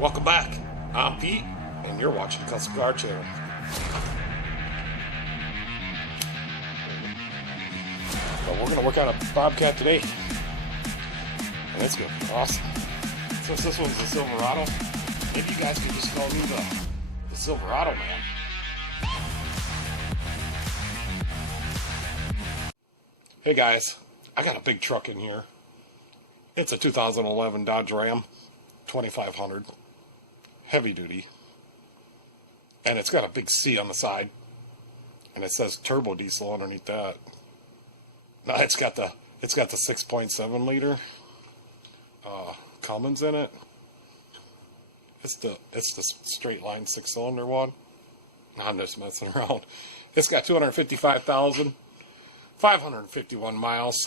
Welcome back. I'm Pete, and you're watching the Custom Car Channel. So we're going to work on a Bobcat today, and it's going to be awesome. Since this one's a Silverado, maybe you guys can just call me the Silverado man. Hey guys, I got a big truck in here. It's a 2011 Dodge Ram 2500. Heavy duty, and it's got a big C on the side, and it says turbo diesel underneath that. Now it's got the 6.7 liter Cummins in it. It's the straight line 6-cylinder one. I'm just messing around. It's got 255,551 miles.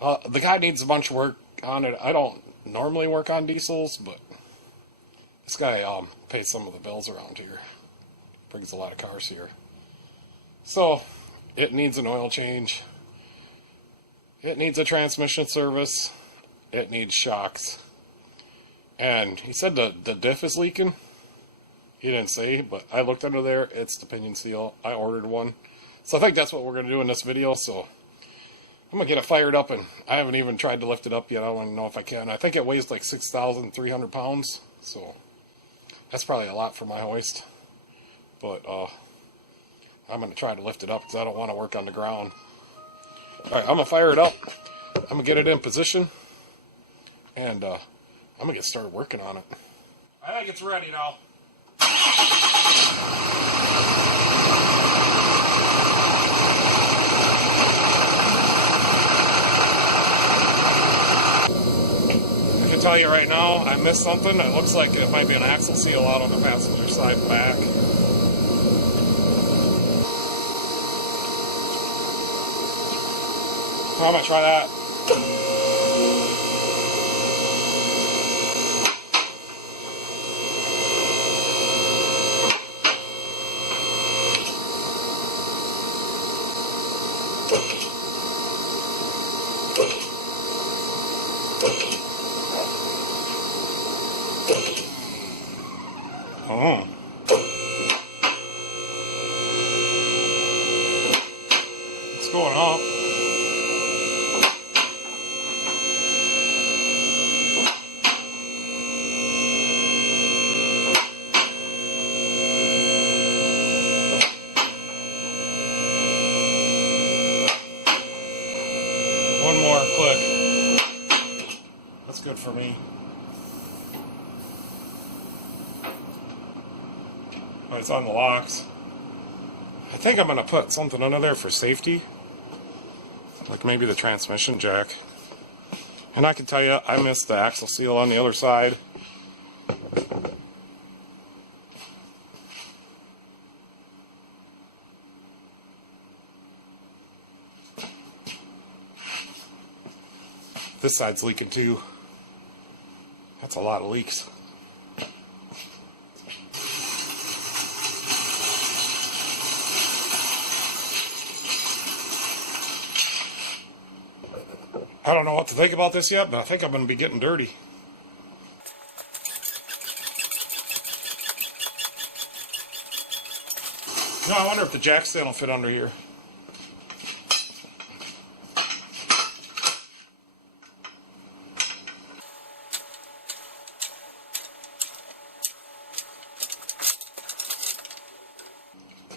The guy needs a bunch of work on it. I don't normally work on diesels, but this guy pays some of the bills around here. Brings a lot of cars here. So, it needs an oil change. It needs a transmission service. It needs shocks. And he said the diff is leaking. He didn't say, but I looked under there. It's the pinion seal. I ordered one. So I think that's what we're going to do in this video. So, I'm going to get it fired up, and I haven't even tried to lift it up yet. I don't even know if I can. I think it weighs like 6,300 pounds. So, that's probably a lot for my hoist, but I'm going to try to lift it up because I don't want to work on the ground. Alright, I'm going to fire it up. I'm going to get it in position, and I'm going to get started working on it. I think it's ready now. I can tell you right now, I missed something. It looks like it might be an axle seal out on the passenger side and back. I'm going to try that. Oh. It's going up. One more click. That's good for me. Oh, it's on the locks. I think I'm going to put something under there for safety. Like maybe the transmission jack. And I can tell you, I missed the axle seal on the other side. This side's leaking too. That's a lot of leaks. I don't know what to think about this yet, but I think I'm going to be getting dirty. No, I wonder if the jack stand will fit under here.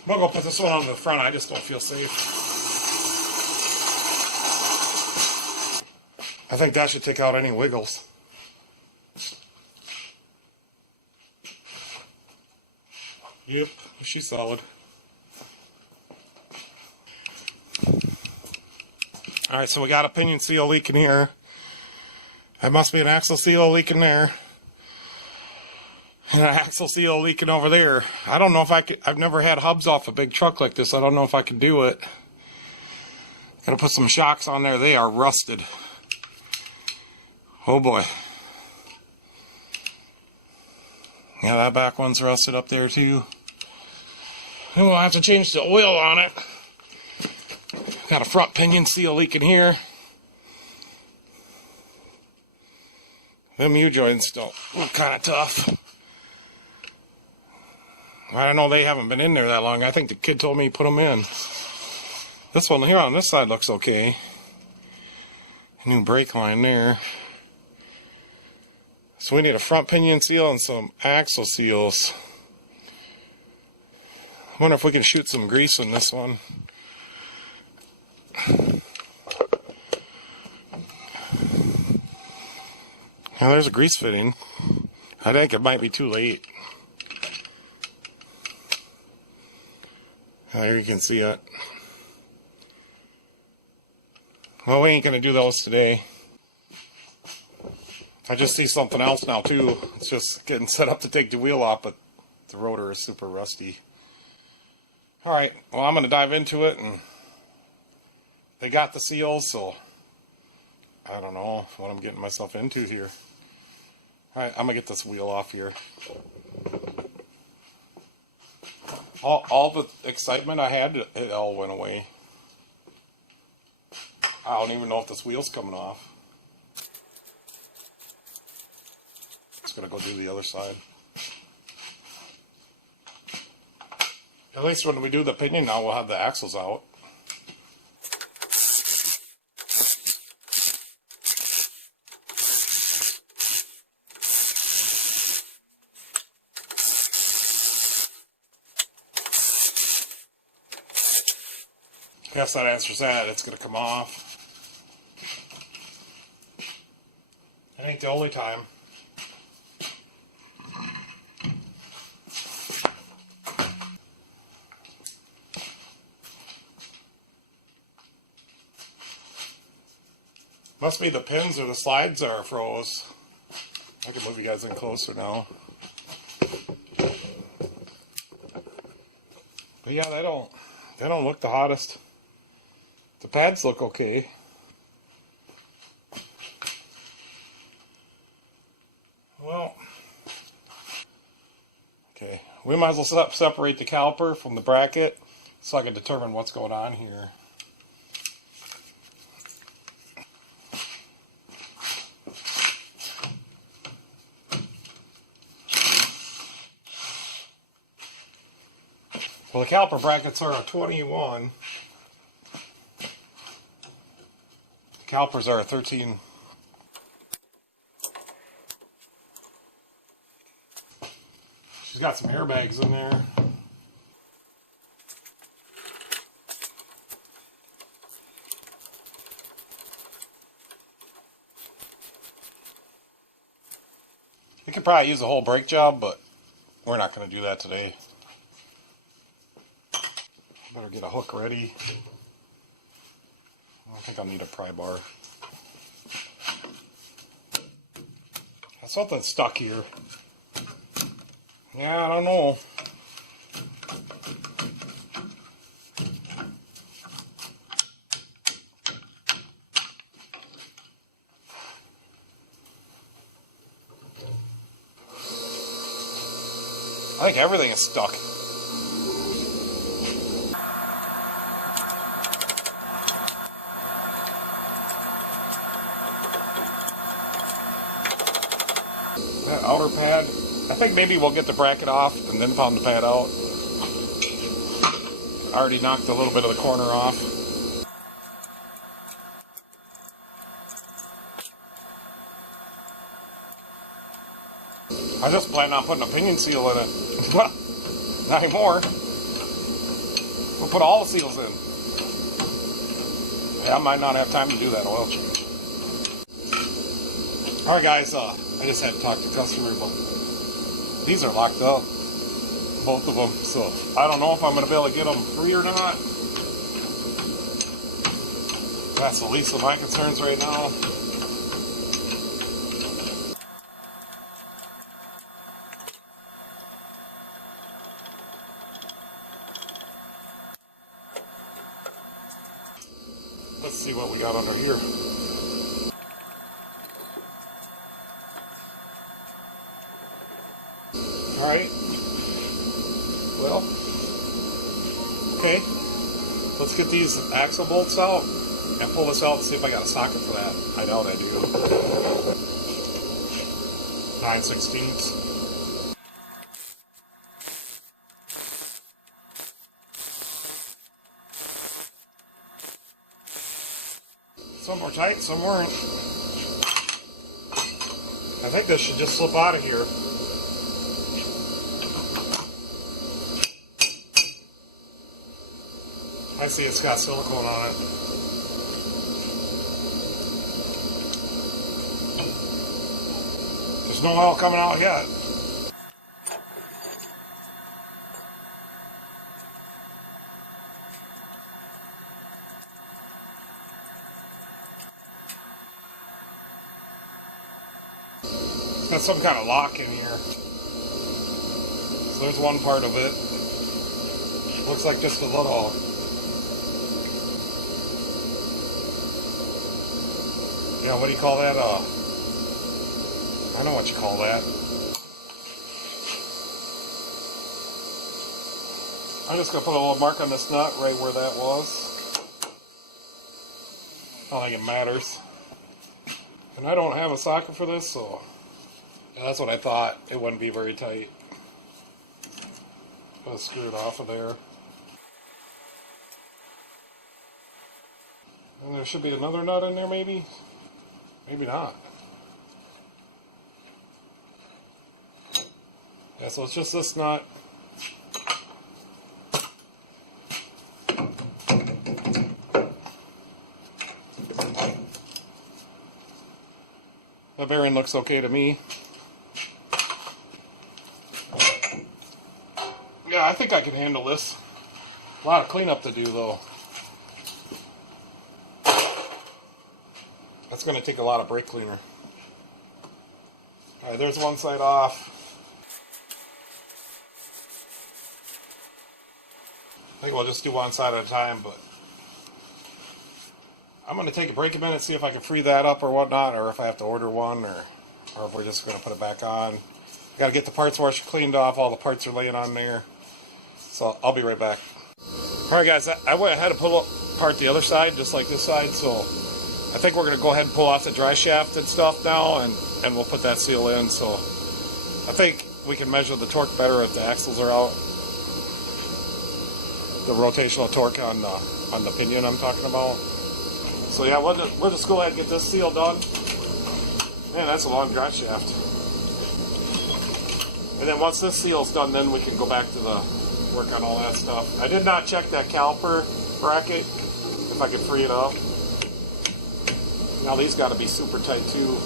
I'm going to go put this one on the front. I just don't feel safe. I think that should take out any wiggles. Yep, she's solid. Alright, so we got a pinion seal leak in here. That must be an axle seal leaking there. And an axle seal leaking over there. I don't know if I could. I've never had hubs off a big truck like this. I don't know if I can do it. Gotta put some shocks on there. They are rusted. Oh boy. Yeah, that back one's rusted up there too. And we'll have to change the oil on it. Got a front pinion seal leaking here. Them U-joints don't look kind of tough. I don't know, they haven't been in there that long. I think the kid told me he put them in. This one here on this side looks okay. New brake line there. So we need a front pinion seal and some axle seals. I wonder if we can shoot some grease in this one. Now there's a grease fitting. I think it might be too late. There you can see it. Well, we ain't gonna do those today. I just see something else now too. It's just getting set up to take the wheel off, but the rotor is super rusty. Alright, well, I'm gonna dive into it, and they got the seals, so I don't know what I'm getting myself into here. Alright, I'm gonna get this wheel off here. All the excitement I had, it all went away. I don't even know if this wheel's coming off. Just gonna go do the other side. At least when we do the pinion now, we'll have the axles out. Guess that answers that. It's going to come off. It ain't the only time. Must be the pins or the slides are froze. I can move you guys in closer now. But yeah, they don't look the hottest. The pads look okay. Well, okay. We might as well separate the caliper from the bracket so I can determine what's going on here. Well, the caliper brackets are a 21. The calipers are a 13. She's got some airbags in there. You could probably use a whole brake job, but we're not going to do that today. Better get a hook ready. I think I'll need a pry bar. Something's stuck here. Yeah, I don't know. I think everything is stuck. That outer pad, I think maybe we'll get the bracket off and then pound the pad out. I already knocked a little bit of the corner off. I just planned on putting a pinion seal in it. Well, not anymore. We'll put all the seals in. Yeah, I might not have time to do that oil change. Alright guys, I just had to talk to the customer, but these are locked up, both of them, so I don't know if I'm going to be able to get them free or not. That's the least of my concerns right now. Let's see what we got under here. Alright, well, okay, let's get these axle bolts out and pull this out and see if I got a socket for that. I doubt I do. 9/16. Some were tight, some weren't. I think this should just slip out of here. I see it's got silicone on it. There's no oil coming out yet. Got some kind of lock in here. So there's one part of it. Looks like just a little. Yeah, what do you call that? I know what you call that. I'm just going to put a little mark on this nut right where that was. I don't think it matters. And I don't have a socket for this, so yeah, that's what I thought. It wouldn't be very tight. Let's screw it off of there. And there should be another nut in there, maybe? Maybe not. Yeah, so it's just this nut. The bearing looks okay to me. Yeah, I think I can handle this. A lot of cleanup to do, though. That's going to take a lot of brake cleaner. Alright, there's one side off. I think we'll just do one side at a time, but I'm going to take a break a minute, see if I can free that up or whatnot, or if I have to order one, or if we're just going to put it back on. Got to get the parts washer cleaned off. All the parts are laying on there. So I'll be right back. Alright guys, I went ahead and pull apart the other side, just like this side, so I think we're going to go ahead and pull off the dry shaft and stuff now, and we'll put that seal in. So I think we can measure the torque better if the axles are out. The rotational torque on the pinion I'm talking about. So yeah, we'll just go ahead and get this seal done. Man, that's a long drive shaft. And then once this seal's done, then we can go back to the work on all that stuff. I did not check that caliper bracket, if I could free it up. Now these got to be super tight too.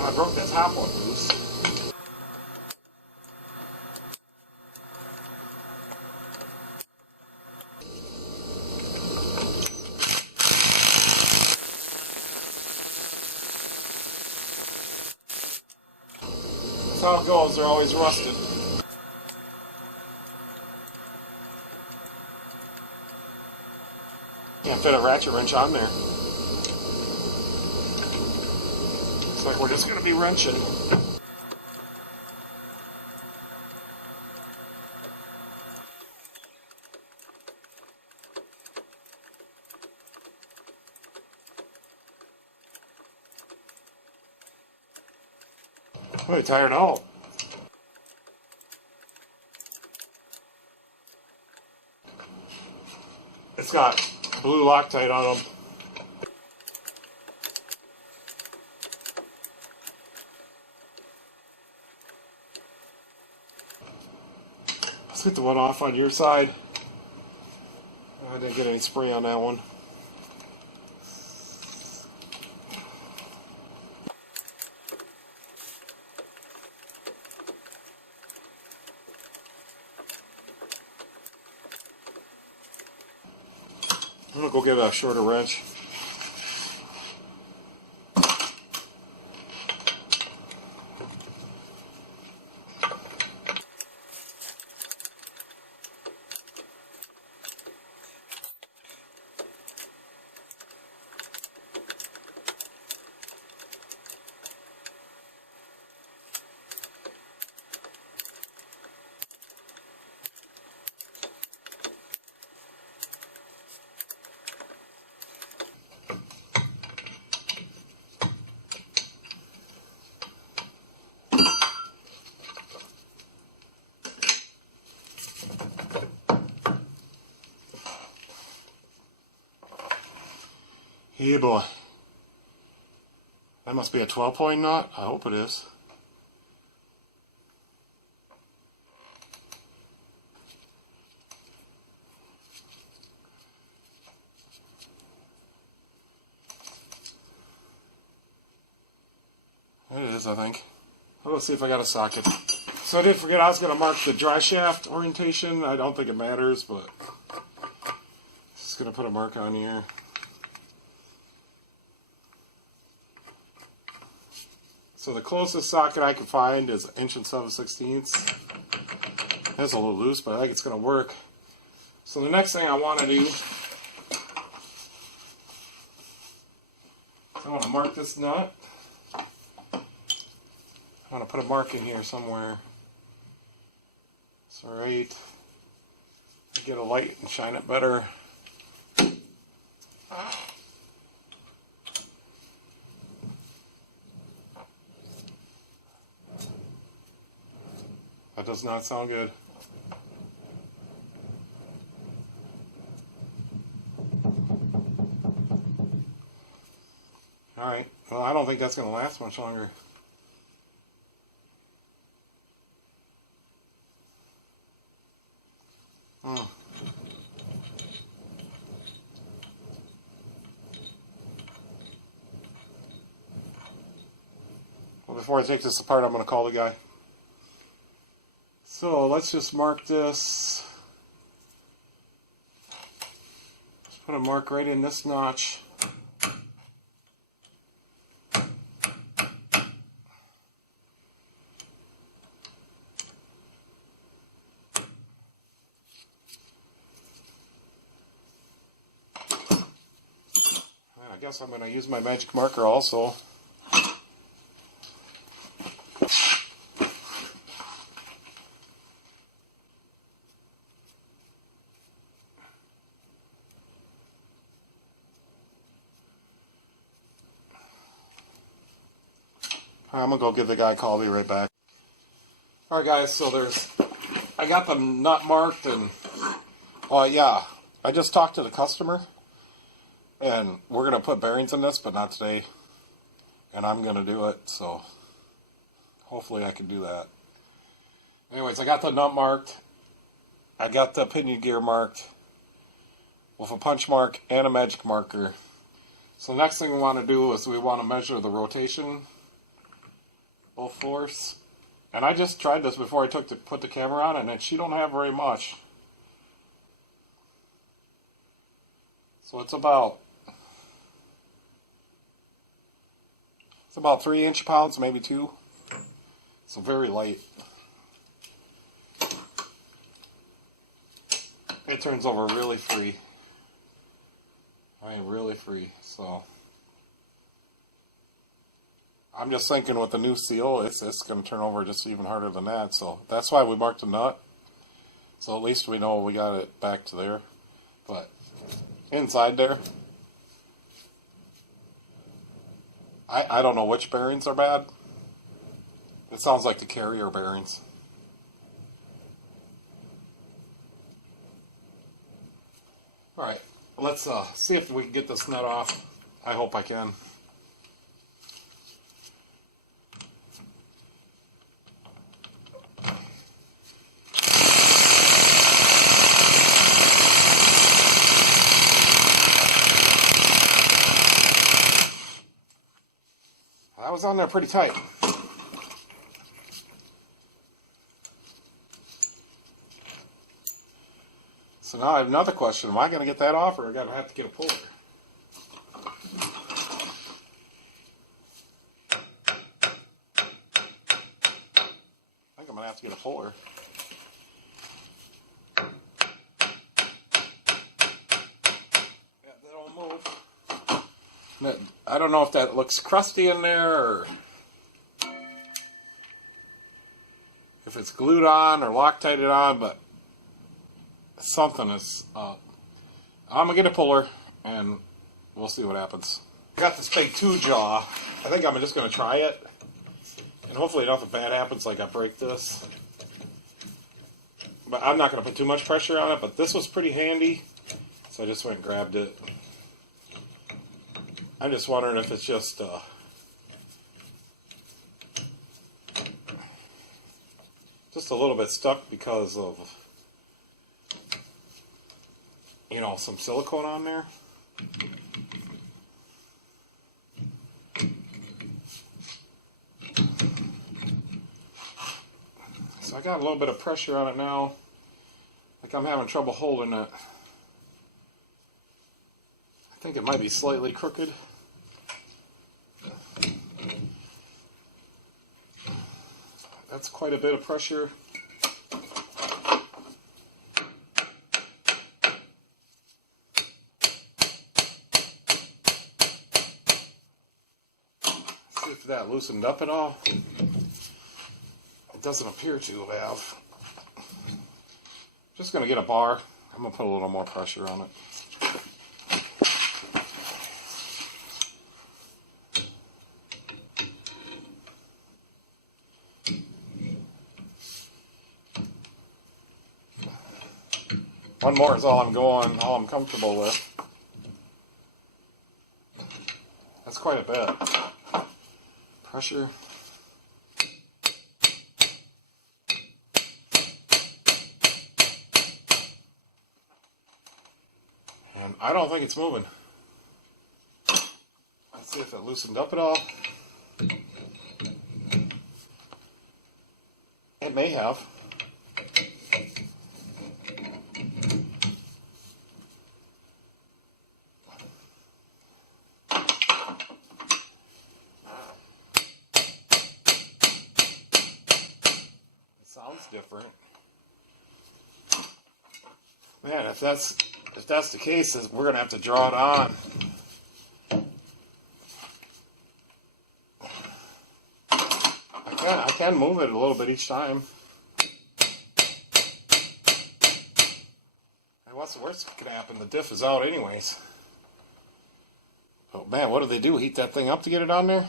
I broke that top one loose. That's how it goes, they're always rusted. Can't fit a ratchet wrench on there. Looks like we're just going to be wrenching. I'm really tired out. It's got blue Loctite on them. Let's get the one off on your side. I didn't get any spray on that one. I'm gonna go get a shorter wrench. Yeah, boy. That must be a 12-point knot. I hope it is. It is, I think. Let's see if I got a socket. So I did forget I was going to mark the dry shaft orientation. I don't think it matters, but just going to put a mark on here. So the closest socket I can find is 1 7/16". That's a little loose, but I think it's going to work. So the next thing I want to do, I want to mark this nut. I want to put a mark in here somewhere. So right, get a light and shine it better. That does not sound good. Alright, well, I don't think that's going to last much longer. Well, before I take this apart, I'm going to call the guy. So let's just mark this. Let's put a mark right in this notch. I guess I'm going to use my magic marker also. I'm going to go give the guy a call. I'll be right back. Alright guys, so I got the nut marked and, yeah, I just talked to the customer. And we're going to put bearings in this, but not today. And I'm going to do it, so hopefully I can do that. Anyways, I got the nut marked. I got the pinion gear marked with a punch mark and a magic marker. So the next thing we want to do is we want to measure the rotation, both force. And I just tried this before I put the camera on, and she don't have very much. So it's about 3 inch-pounds, maybe 2. So very light. It turns over really free. I mean, really free. So I'm just thinking with the new seal, it's going to turn over just even harder than that. So that's why we marked the nut. So at least we know we got it back to there. But inside there, I don't know which bearings are bad. It sounds like the carrier bearings. Alright, let's see if we can get this nut off. I hope I can. That was on there pretty tight. So now I have another question. Am I going to get that off, or am I going to have to get a puller? I think I'm going to have to get a puller. Yeah, that don't move. I don't know if that looks crusty in there, or if it's glued on or Loctited on, but something is up. I'm going to get a puller, and we'll see what happens. I got this big 2-jaw. I think I'm just going to try it, and hopefully nothing bad happens, like I break this. But I'm not going to put too much pressure on it, but this was pretty handy, so I just went and grabbed it. I'm just wondering if it's just a little bit stuck because of, you know, some silicone on there. So I got a little bit of pressure on it now. Like I'm having trouble holding it. I think it might be slightly crooked. That's quite a bit of pressure. See if that loosened up at all. It doesn't appear to have. Just going to get a bar. I'm going to put a little more pressure on it. One more is all I'm comfortable with. That's quite a bit. Pressure. And I don't think it's moving. Let's see if it loosened up at all. It may have. Sounds different. Man, if that's the case, we're gonna have to draw it on. I can move it a little bit each time. And what's the worst that could happen? The diff is out anyways. But man, what do they do? Heat that thing up to get it on there?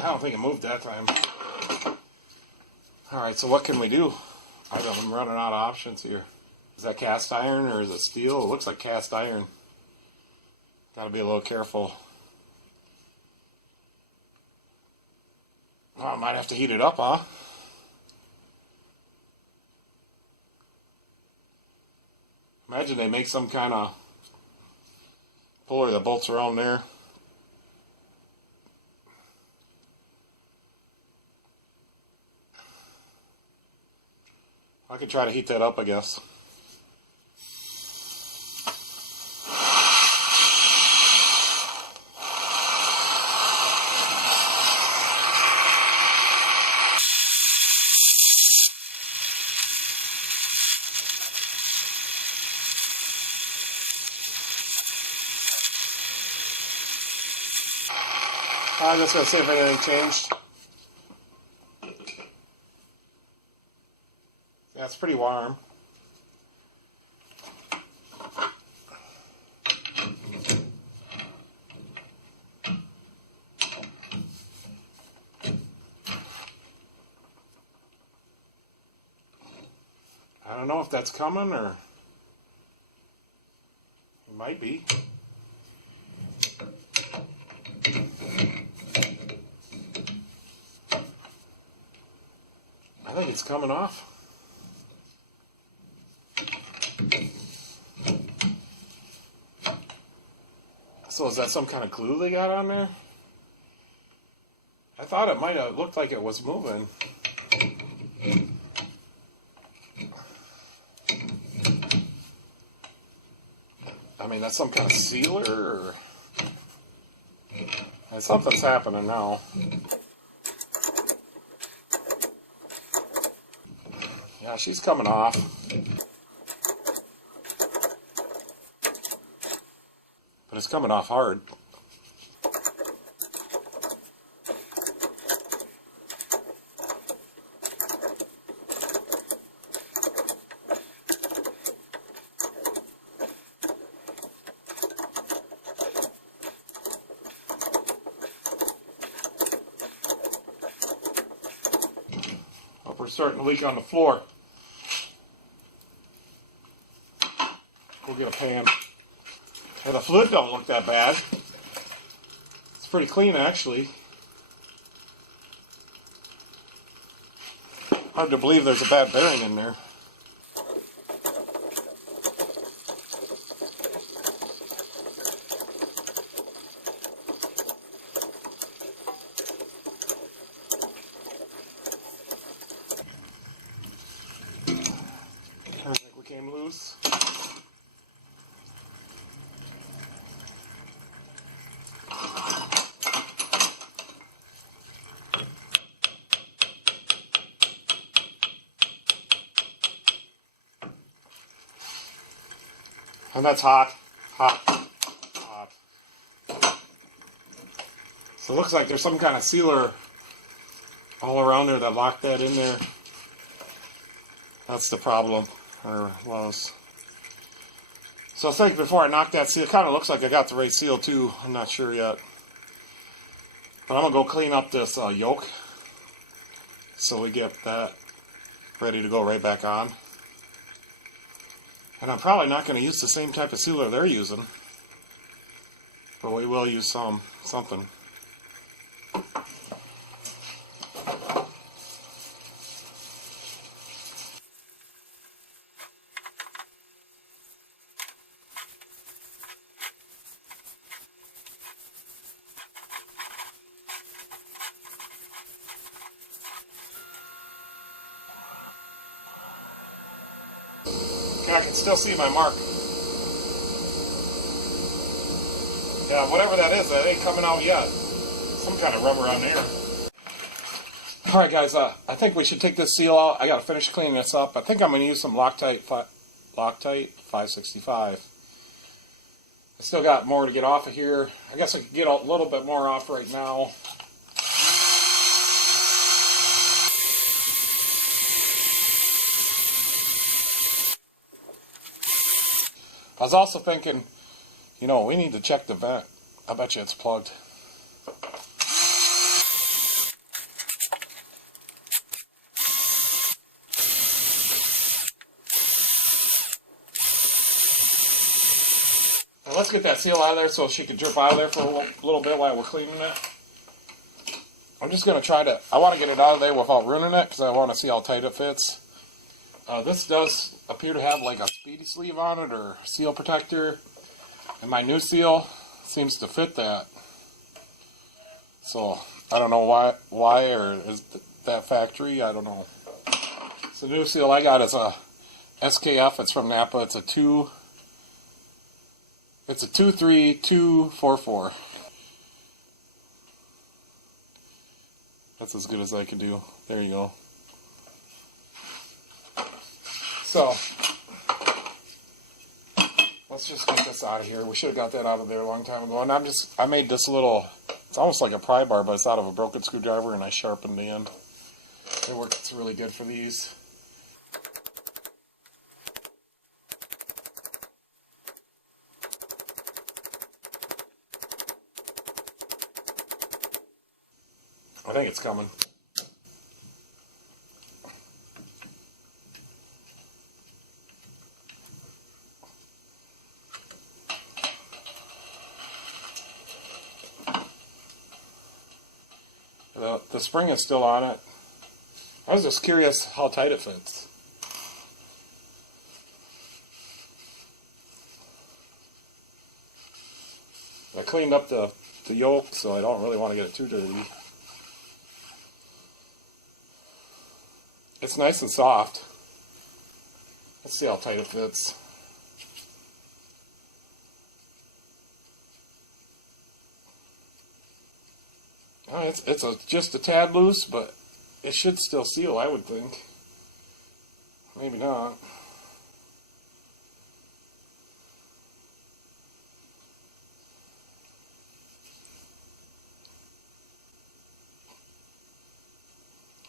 I don't think it moved that time. Alright, so what can we do? I'm running out of options here. Is that cast iron or is it steel? It looks like cast iron. Gotta be a little careful. Oh, I might have to heat it up, huh? Imagine they make some kind of puller that bolts around there. I could try to heat that up, I guess. I'm just going to see if anything changed. Yeah, it's pretty warm. I don't know if that's coming or it might be. I think it's coming off. So is that some kind of glue they got on there? I thought it might have looked like it was moving. I mean, that's some kind of sealer or... Something's happening now. Yeah, she's coming off. But it's coming off hard. Yep, we're starting to leak on the floor. We'll get a pan. Yeah, the fluid don't look that bad. It's pretty clean, actually. Hard to believe there's a bad bearing in there. I think we came loose. And that's hot. Hot. So it looks like there's some kind of sealer all around there that locked that in there. That's the problem. Or was. So I think before I knock that seal, it kind of looks like I got the right seal too. I'm not sure yet. But I'm going to go clean up this yoke. So we get that ready to go right back on. And I'm probably not going to use the same type of sealer they're using. But we will use something. And I can still see my mark. Yeah, whatever that is, that ain't coming out yet. Some kind of rubber on there. Alright guys, I think we should take this seal out. I gotta finish cleaning this up. I think I'm gonna use some Loctite 565. I still got more to get off of here. I guess I could get a little bit more off right now. I was also thinking, you know, we need to check the vent. I bet you it's plugged. Now let's get that seal out of there so she can drip out of there for a little bit while we're cleaning it. I'm just going to try to, I want to get it out of there without ruining it because I want to see how tight it fits. This does appear to have like a speedy sleeve on it or seal protector, and my new seal seems to fit that. So I don't know why or is that factory? I don't know. So the new seal I got is a SKF. It's from Napa. It's a 23244. That's as good as I can do. There you go. So, let's just get this out of here. We should have got that out of there a long time ago. And I made this little, it's almost like a pry bar, but it's out of a broken screwdriver, and I sharpened the end. It works really good for these. I think it's coming. The spring is still on it. I was just curious how tight it fits. I cleaned up the yoke, so I don't really want to get it too dirty. It's nice and soft. Let's see how tight it fits. It's just a tad loose, but it should still seal, I would think. Maybe not.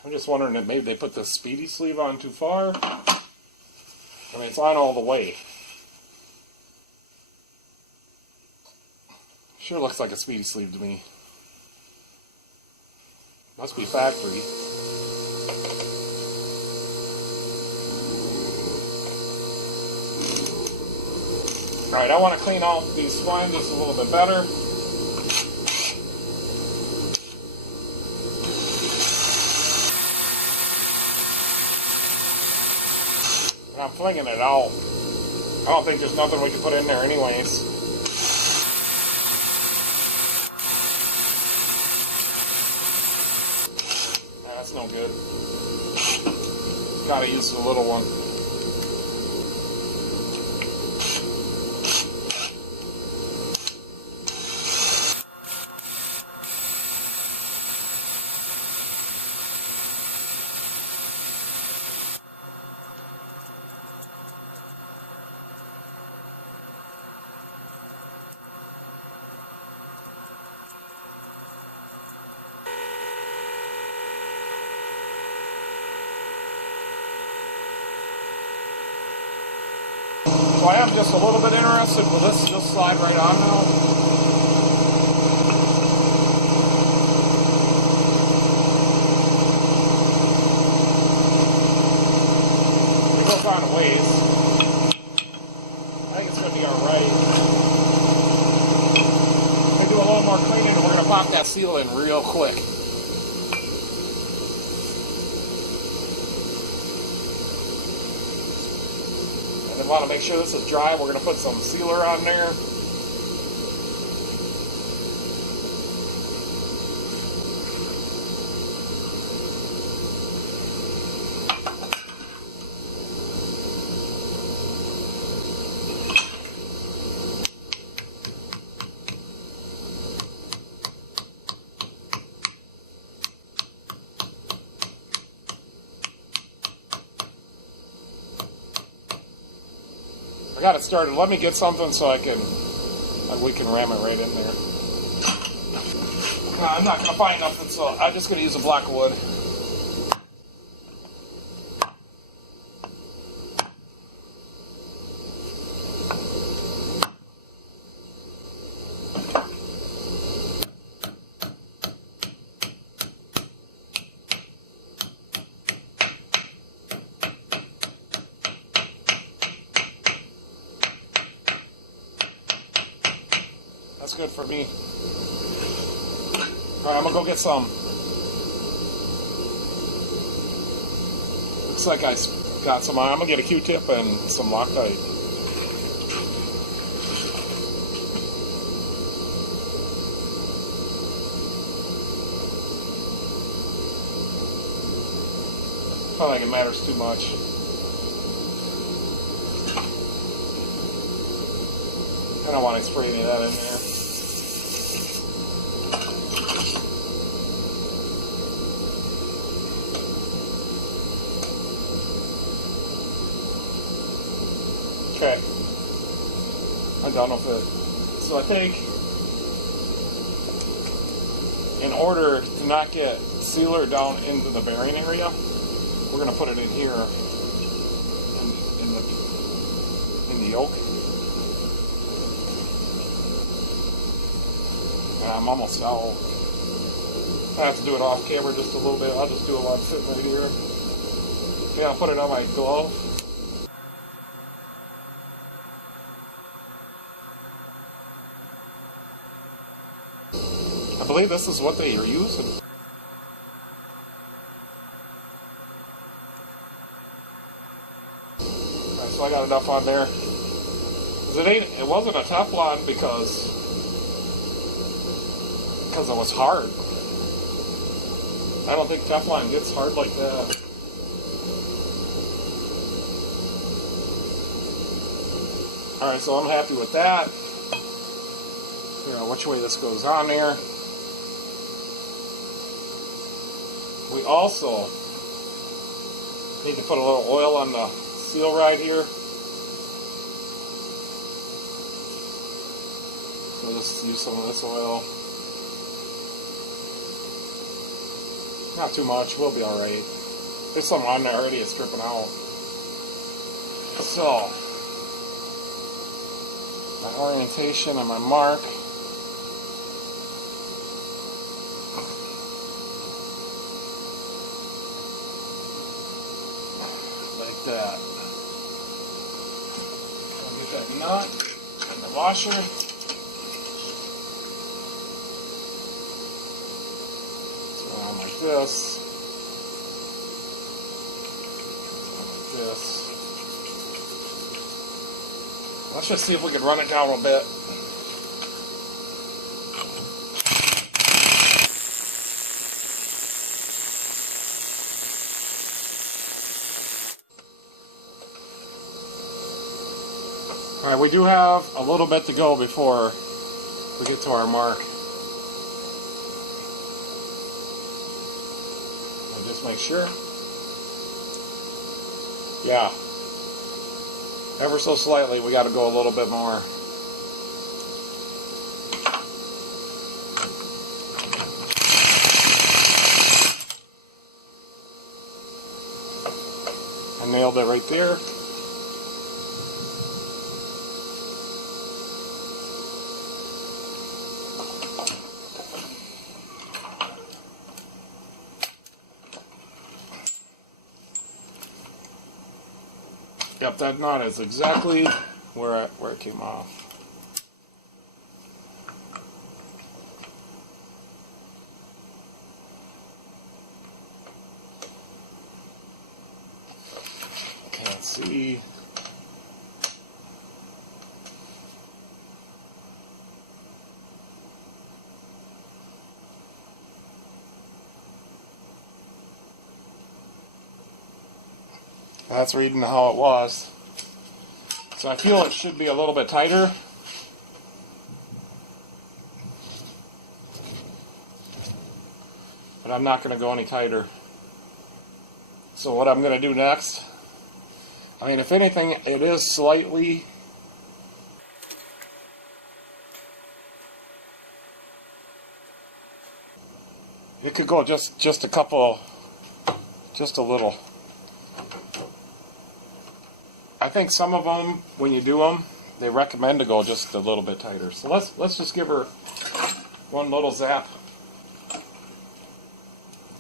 I'm just wondering if maybe they put the speedy sleeve on too far. I mean, it's on all the way. Sure looks like a speedy sleeve to me. Must be factory. Alright, I want to clean out these splines just a little bit better. And I'm flinging it out. I don't think there's nothing we can put in there anyways. Nah, that's no good. Gotta use the little one. So I am just a little bit interested. Will this just slide right on now? It goes on a ways. I think it's going to be alright. We're going to do a little more cleaning and we're going to pop that seal in real quick. Want to make sure this is dry. We're going to put some sealer on there. I got it started. Let me get something so we can ram it right in there. I'm not going to find nothing, so I'm just going to use a block of wood. That's good for me. Alright, I'm gonna go get some. Looks like I got some. I'm gonna get a Q-tip and some Loctite. I don't think it matters too much. I don't want to spray any of that in there. Okay, I'm done with it. So I think in order to not get sealer down into the bearing area, we're going to put it in here in the yoke. And I'm almost out. I have to do it off camera just a little bit. I'll just do it while I'm sitting right here. Yeah, I'll put it on my glove. I believe this is what they are using. Alright, so I got enough on there. It wasn't a Teflon because it was hard. I don't think Teflon gets hard like that. Alright, so I'm happy with that. You know, which way this goes on there. We also need to put a little oil on the seal right here. So just use some of this oil. Not too much, we'll be alright. There's some on there already, it's dripping out. So, my orientation and my mark. Like that. I'll get that nut. washer. So on like this. Like this. Let's just see if we can run it down a bit. Alright, we do have a little bit to go before we get to our mark. I'll just make sure. Yeah. Ever so slightly, we got to go a little bit more. I nailed it right there. Yep, that knot is exactly where it came off. Can't see. That's reading how it was. So I feel it should be a little bit tighter. But I'm not going to go any tighter. So what I'm going to do next, I mean, if anything, it is slightly... It could go just a couple, just a little. I think some of them, when you do them, they recommend to go just a little bit tighter. So let's just give her one little zap.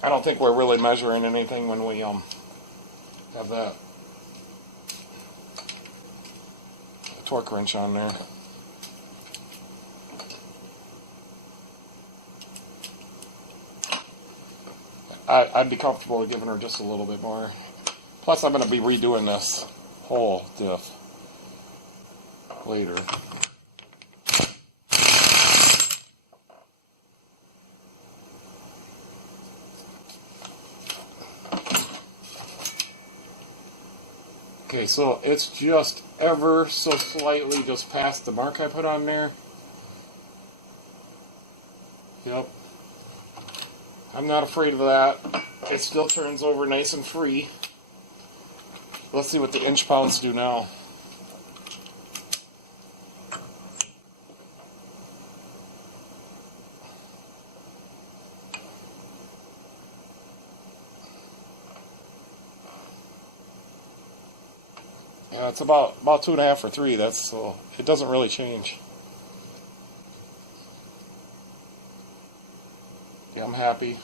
I don't think we're really measuring anything when we have that torque wrench on there. I'd be comfortable with giving her just a little bit more. Plus, I'm going to be redoing this whole diff later. Okay, so it's just ever so slightly just past the mark I put on there. Yep. I'm not afraid of that. It still turns over nice and free. Let's see what the inch pounds do now. Yeah, it's about 2.5 or 3. That's so it doesn't really change. Yeah, I'm happy.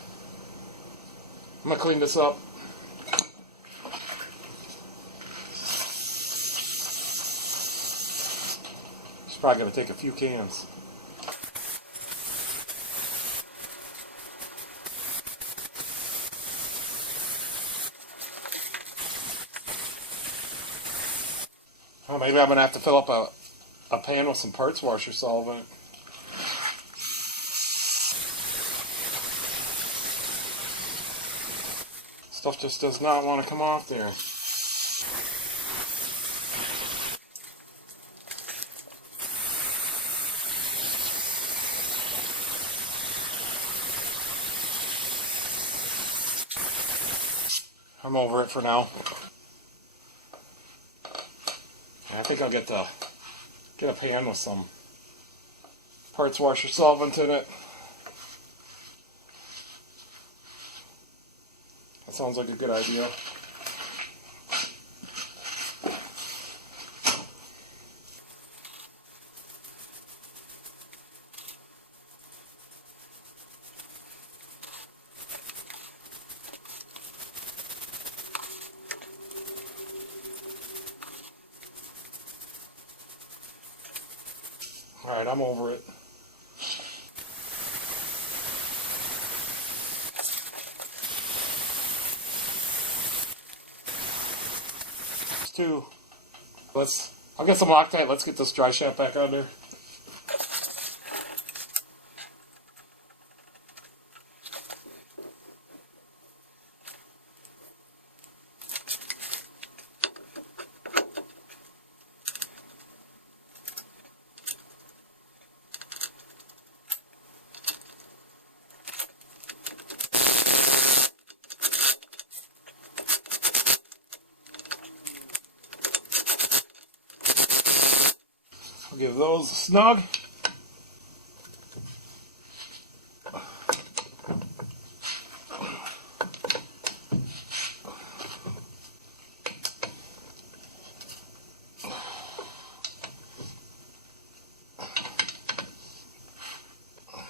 I'm gonna clean this up. It's probably gonna take a few cans. Oh, maybe I'm gonna have to fill up a pan with some parts washer solvent. Stuff just does not want to come off there. I'm over it for now. I think I'll get a pan with some parts washer solvent in it. That sounds like a good idea. Alright, I'm over it. I'll get some Loctite. Let's get this dry shaft back on there. I'll give those a snug.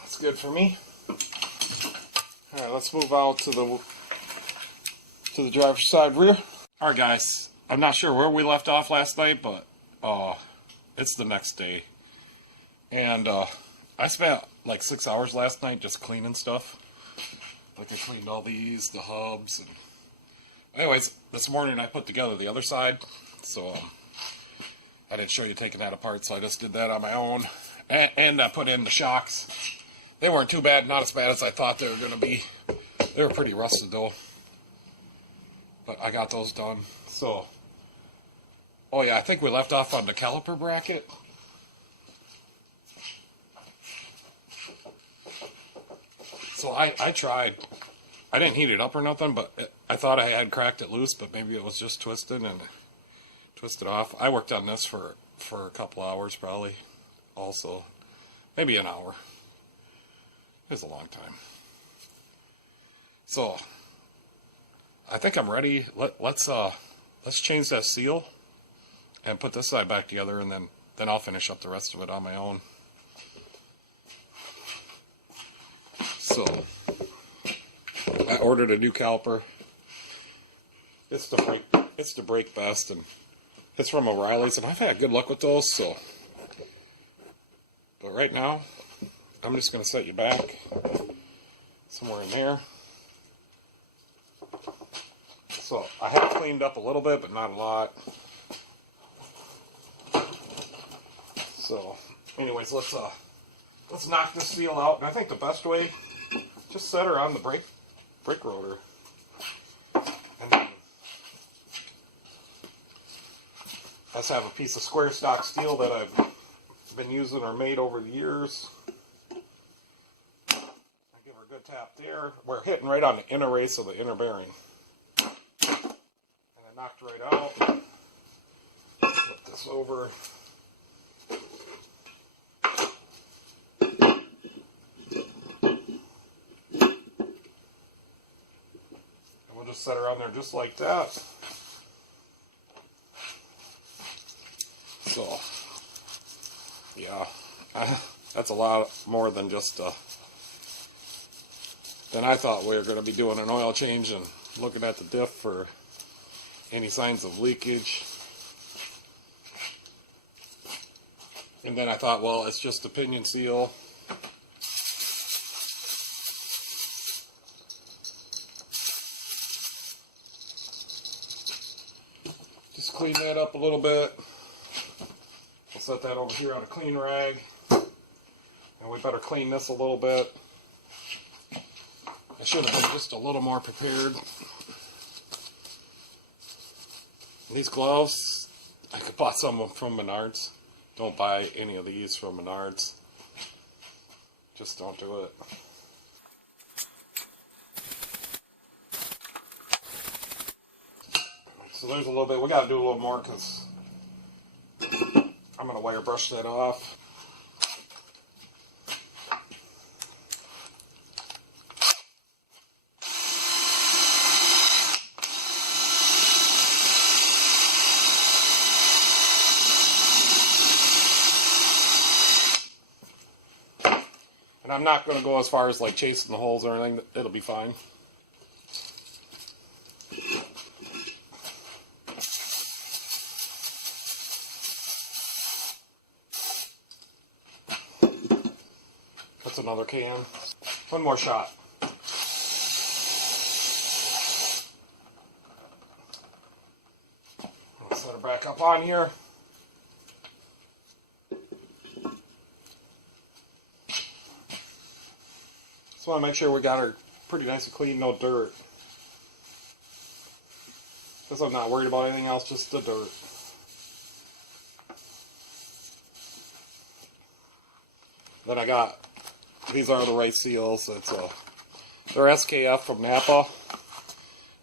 That's good for me. Alright, let's move out to the driver's side rear. Alright guys, I'm not sure where we left off last night, but it's the next day. And I spent like 6 hours last night just cleaning stuff. Like I cleaned all these, the hubs, and anyways, this morning I put together the other side, so I didn't show you taking that apart, so I just did that on my own. And I put in the shocks. They weren't too bad, not as bad as I thought they were going to be. They were pretty rusted though. But I got those done. So, oh yeah, I think we left off on the caliper bracket. So I tried. I didn't heat it up or nothing, but I thought I had cracked it loose, but maybe it was just twisted and twisted off. I worked on this for a couple hours probably, also. Maybe an hour. It was a long time. So, I think I'm ready. Let's change that seal and put this side back together, and then I'll finish up the rest of it on my own. So, I ordered a new caliper. It's the brake best, and it's from O'Reilly's, and I've had good luck with those. So, but right now, I'm just going to set you back somewhere in there. So I have cleaned up a little bit, but not a lot. So, anyways, let's knock this seal out. And I think the best way, just set her on the brake rotor. And then I just have a piece of square stock steel that I've been using or made over the years. I give her a good tap there. We're hitting right on the inner race of the inner bearing. And I knocked right out. Flip this over. We'll just set her on there just like that. So, yeah, that's a lot more than just, than I thought we were going to be doing an oil change and looking at the diff for any signs of leakage. And then I thought, well, it's just a pinion seal. Just clean that up a little bit. We'll set that over here on a clean rag. And we better clean this a little bit. I should have been just a little more prepared. These gloves, I could buy some of them from Menards. Don't buy any of these from Menards. Just don't do it. So there's a little bit. We got to do a little more because I'm going to wire brush that off. And I'm not going to go as far as like chasing the holes or anything. It'll be fine. that's another can. One more shot. Let's set her back up on here. Just want to make sure we got her pretty nice and clean, no dirt. Because I'm not worried about anything else, just the dirt. Then I got, these are the right seals. They're SKF from Napa.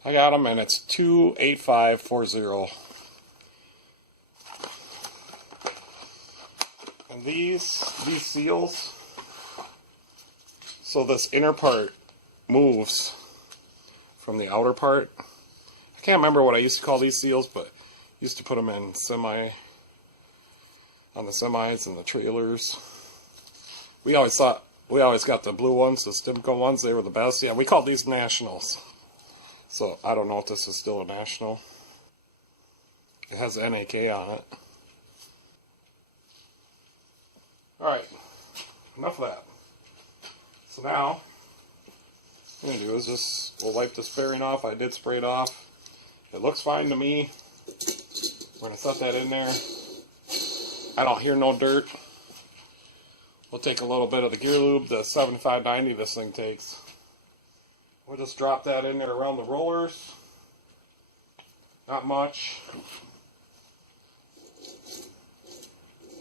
I got them and it's 28540. And these seals, so this inner part moves from the outer part. I can't remember what I used to call these seals, but I used to put them in on the semis and the trailers. We always got the blue ones, the Stimco ones, they were the best. Yeah, we called these Nationals. So I don't know if this is still a National. It has NAK on it. Alright, enough of that. So now, what I'm going to do is we'll wipe this bearing off. I did spray it off. It looks fine to me. We're going to set that in there. I don't hear no dirt. We'll take a little bit of the gear lube, the 7590 this thing takes. We'll just drop that in there around the rollers. Not much.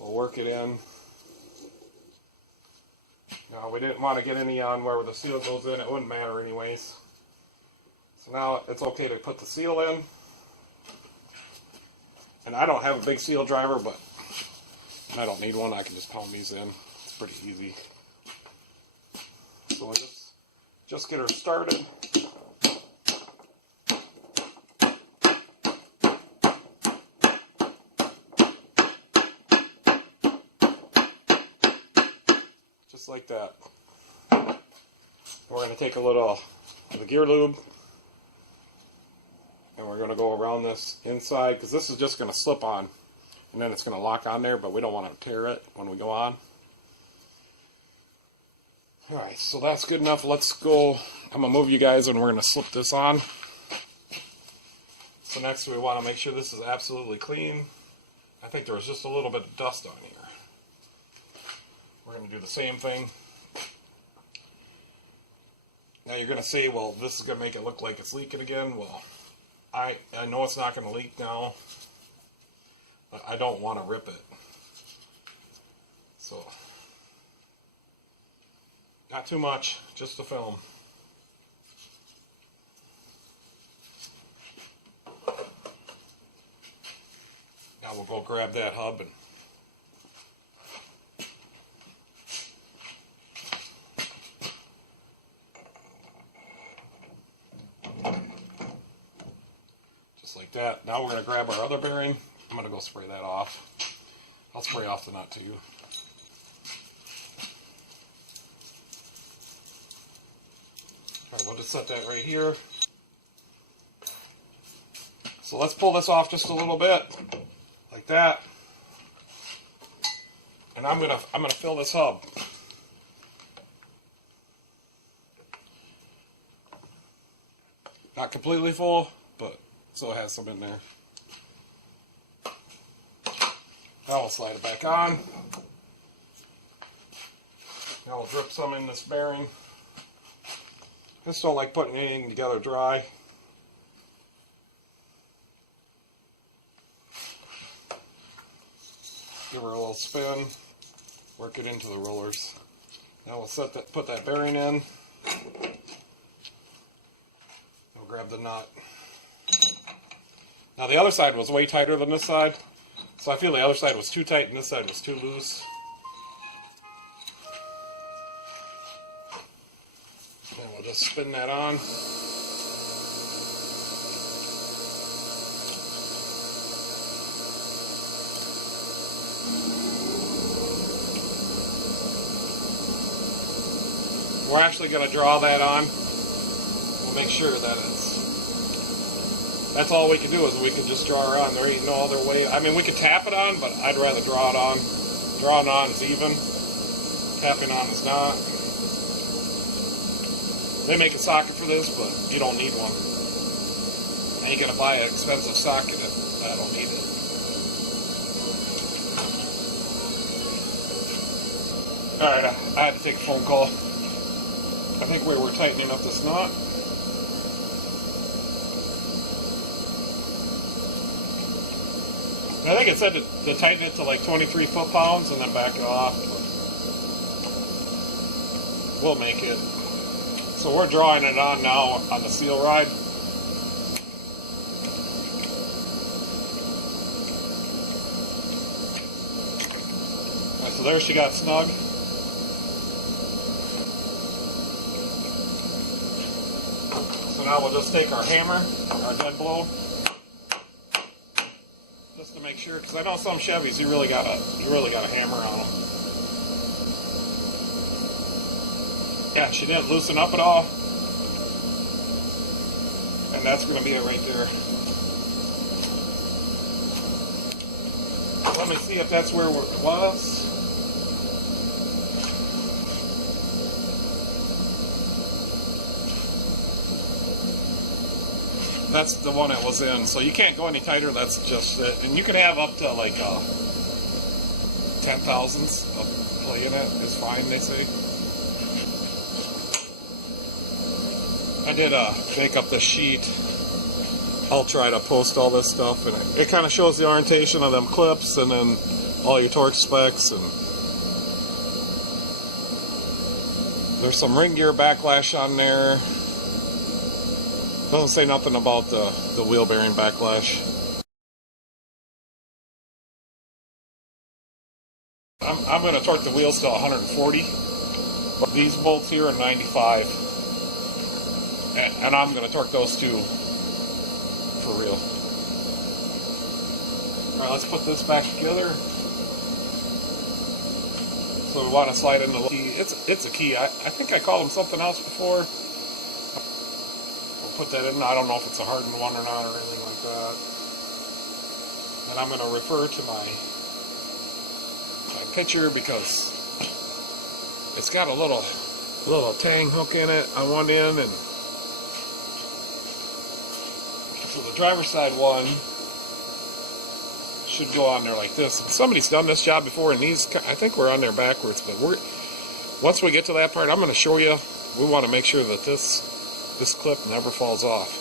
We'll work it in. Now, we didn't want to get any on where the seal goes in. It wouldn't matter anyways. So now it's okay to put the seal in. And I don't have a big seal driver, but I don't need one. I can just pound these in. It's pretty easy. So we'll just get her started. Just like that. We're going to take a little of the gear lube and we're going to go around this inside because this is just going to slip on and then it's going to lock on there, but we don't want to tear it when we go on. Alright, so that's good enough. Let's go. I'm going to move you guys and we're going to slip this on. So next we want to make sure this is absolutely clean. I think there was just a little bit of dust on here. We're going to do the same thing. Now you're going to say, well, this is going to make it look like it's leaking again. Well, I know it's not going to leak now, but I don't want to rip it. So, not too much, just the film. Now we'll go grab that hub and like that. Now we're going to grab our other bearing. I'm going to go spray that off. I'll spray off the nut too. Alright, we'll just set that right here. So let's pull this off just a little bit, like that. And I'm gonna fill this hub. Not completely full, but so it has some in there. Now we'll slide it back on. Now we'll drip some in this bearing. Just don't like putting anything together dry. Give her a little spin. Work it into the rollers. Now we'll put that bearing in. We'll grab the nut. Now the other side was way tighter than this side, so I feel the other side was too tight and this side was too loose. And we'll just spin that on. We're actually going to draw that on. We'll make sure that that's all we can do is we can just draw her on. There ain't no other way. I mean, we could tap it on, but I'd rather draw it on. Drawing on is even. Tapping on is not. They make a socket for this, but you don't need one. I ain't gonna buy an expensive socket if I don't need it. Alright, I had to take a phone call. I think we were tightening up this knot. I think it said to tighten it to like 23 foot-pounds and then back it off. But we'll make it. So we're drawing it on now on the seal ride. Right, so there she got snug. So now we'll just take our hammer, our dead blow, just to make sure, because I know some Chevys you really got a hammer on them. Yeah, she didn't loosen up at all, and that's going to be it right there. Let me see if that's where it was. That's the one it was in, so you can't go any tighter. That's just it, and you can have up to like 10 thousandths of play in it is fine, they say. I did make up the sheet. I'll try to post all this stuff, and it kind of shows the orientation of them clips, and then all your torque specs, and there's some ring gear backlash on there. Doesn't say nothing about the wheel bearing backlash. I'm going to torque the wheels to 140. But these bolts here are 95. And I'm going to torque those too. For real. Alright, let's put this back together. So we want to slide in the key. It's a key. I think I called them something else before. Put that in. I don't know if it's a hardened one or not or anything like that. And I'm going to refer to my picture because it's got a little tang hook in it on one end, and so the driver's side one should go on there like this. Somebody's done this job before, and these, I think we're on there backwards, but once we get to that part, I'm going to show you. We want to make sure that this clip never falls off.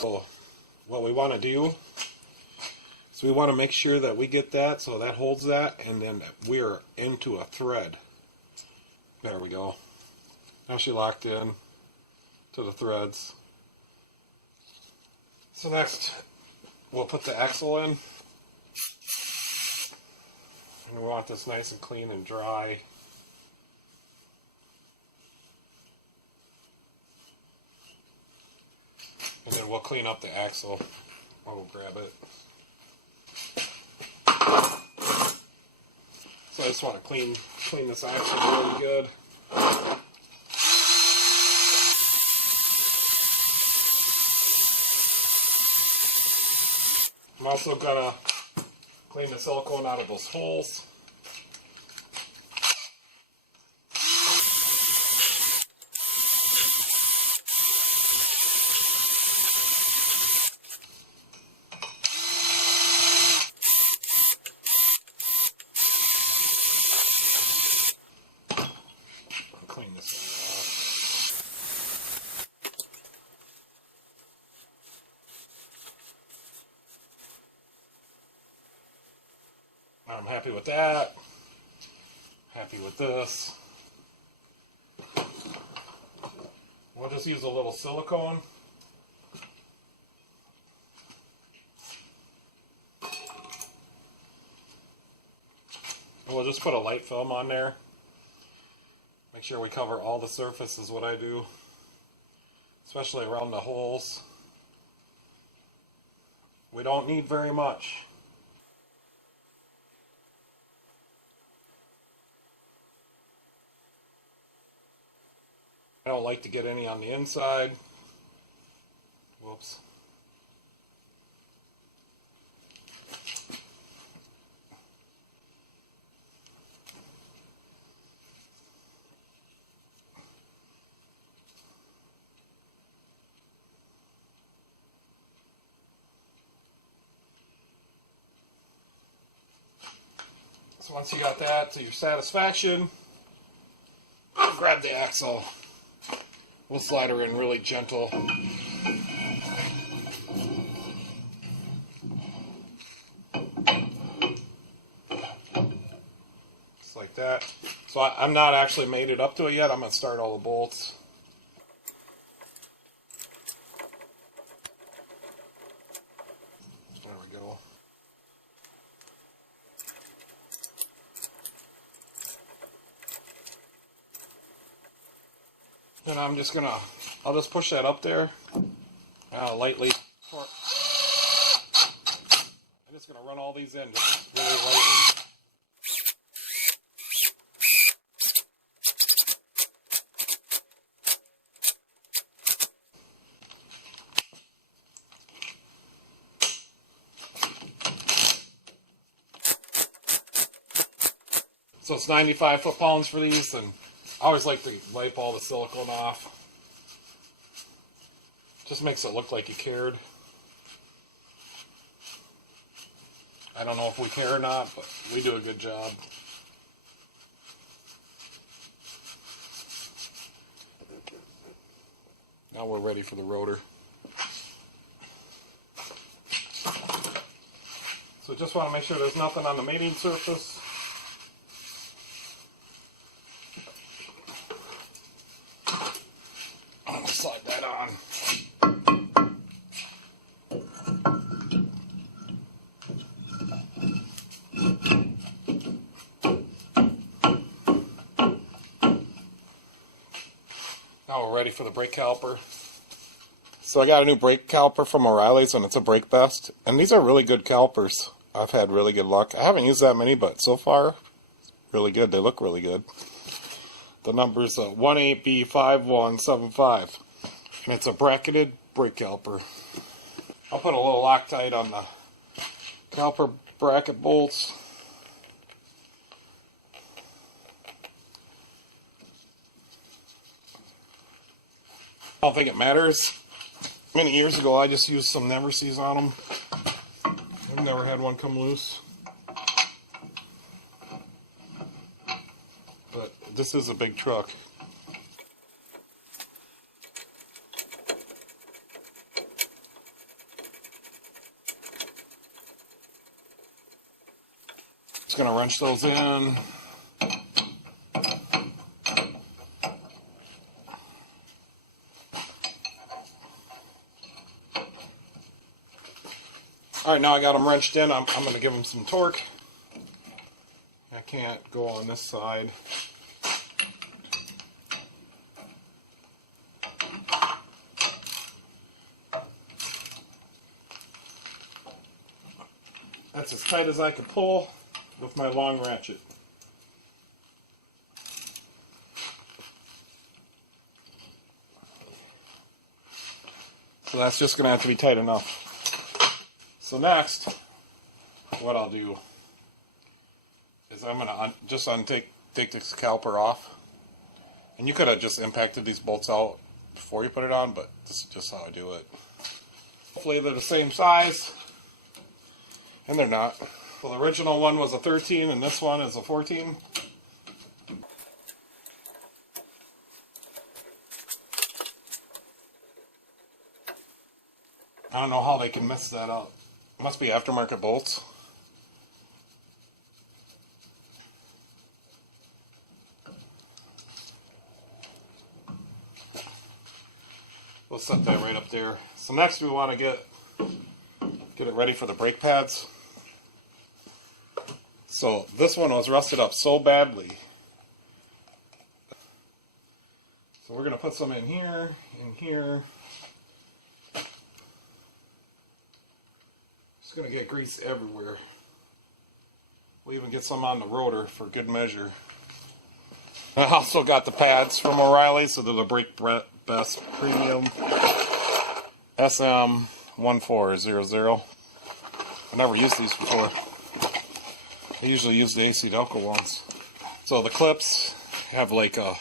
So what we want to do is we want to make sure that we get that so that holds that, and then we're into a thread. There we go. Now she locked in to the threads. So next we'll put the axle in, and we want this nice and clean and dry. And then we'll clean up the axle while we'll grab it. So I just want to clean this axle really good. I'm also gonna clean the silicone out of those holes. Clean this one off. I'm happy with that. Happy with this. We'll just use a little silicone. And we'll just put a light film on there. Make sure we cover all the surface is what I do. Especially around the holes. We don't need very much. I don't like to get any on the inside. Whoops. So once you got that to your satisfaction, grab the axle. We'll slide her in really gentle. Just like that. So I'm not actually made it up to it yet. I'm going to start all the bolts. There we go. And I'm just gonna, I'll just push that up there, lightly. I'm just gonna run all these in just really lightly. So it's 95 foot-pounds for these, and I always like to wipe all the silicone off. Just makes it look like you cared. I don't know if we care or not, but we do a good job. Now we're ready for the rotor. So just want to make sure there's nothing on the mating surface. Slide that on. Now we're ready for the brake caliper. So I got a new brake caliper from O'Reilly's, and it's a Brake Best. And these are really good calipers. I've had really good luck. I haven't used that many, but so far, really good. They look really good. The number's 18B5175. And it's a bracketed brake caliper. I'll put a little Loctite on the caliper bracket bolts. I don't think it matters. Many years ago I just used some never sees on them. I've never had one come loose. But this is a big truck. Just gonna wrench those in. Alright, now I got them wrenched in. I'm going to give them some torque. I can't go on this side. That's as tight as I could pull with my long ratchet. So that's just going to have to be tight enough. So next, what I'll do is I'm going to just take this caliper off. And you could have just impacted these bolts out before you put it on, but this is just how I do it. Hopefully they're the same size, and they're not. So the original one was a 13 and this one is a 14. I don't know how they can mess that up. It must be aftermarket bolts. We'll set that right up there. So next we want to get it ready for the brake pads. So this one was rusted up so badly. So we're going to put some in here, in here. It's going to get grease everywhere. We'll even get some on the rotor for good measure. I also got the pads from O'Reilly, so they're the Brake Best Premium SM1400. I've never used these before. I usually use the AC Delco ones. So the clips have like a...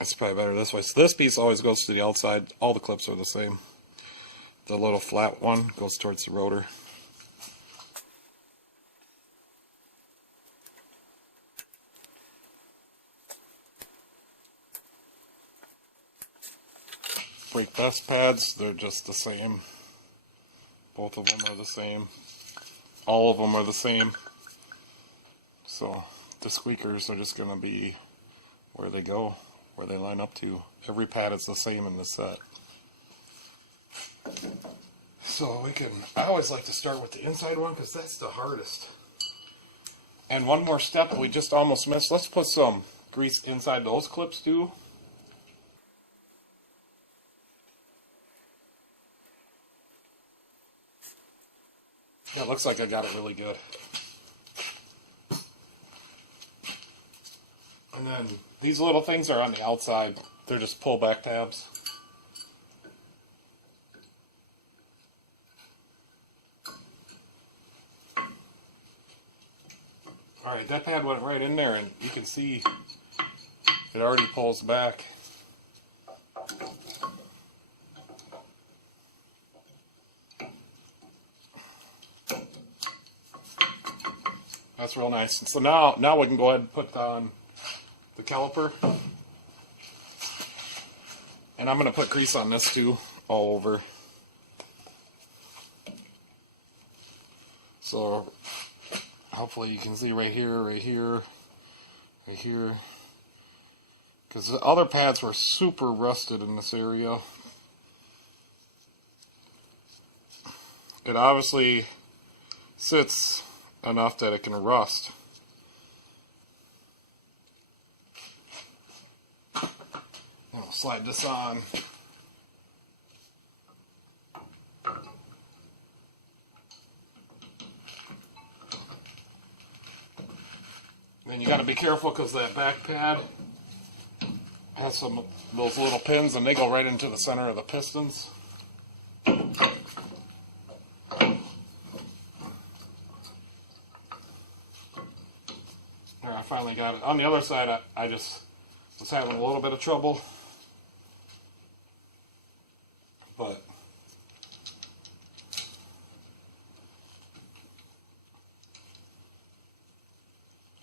It's probably better this way. So this piece always goes to the outside. All the clips are the same. The little flat one goes towards the rotor. Brake Best pads, they're just the same. Both of them are the same. All of them are the same. So the squeakers are just going to be where they go, where they line up to. Every pad is the same in the set. So I always like to start with the inside one because that's the hardest. And one more step we just almost missed. Let's put some grease inside those clips too. Yeah, it looks like I got it really good. And then these little things are on the outside. They're just pull-back tabs. Alright, that pad went right in there, and you can see it already pulls back. That's real nice. And so now we can go ahead and put on the caliper. And I'm going to put grease on this too, all over. So hopefully you can see right here, right here, right here. Because the other pads were super rusted in this area. It obviously sits enough that it can rust. I'll slide this on. Then you got to be careful because that back pad has some of those little pins and they go right into the center of the pistons. There, I finally got it. On the other side, I just was having a little bit of trouble. But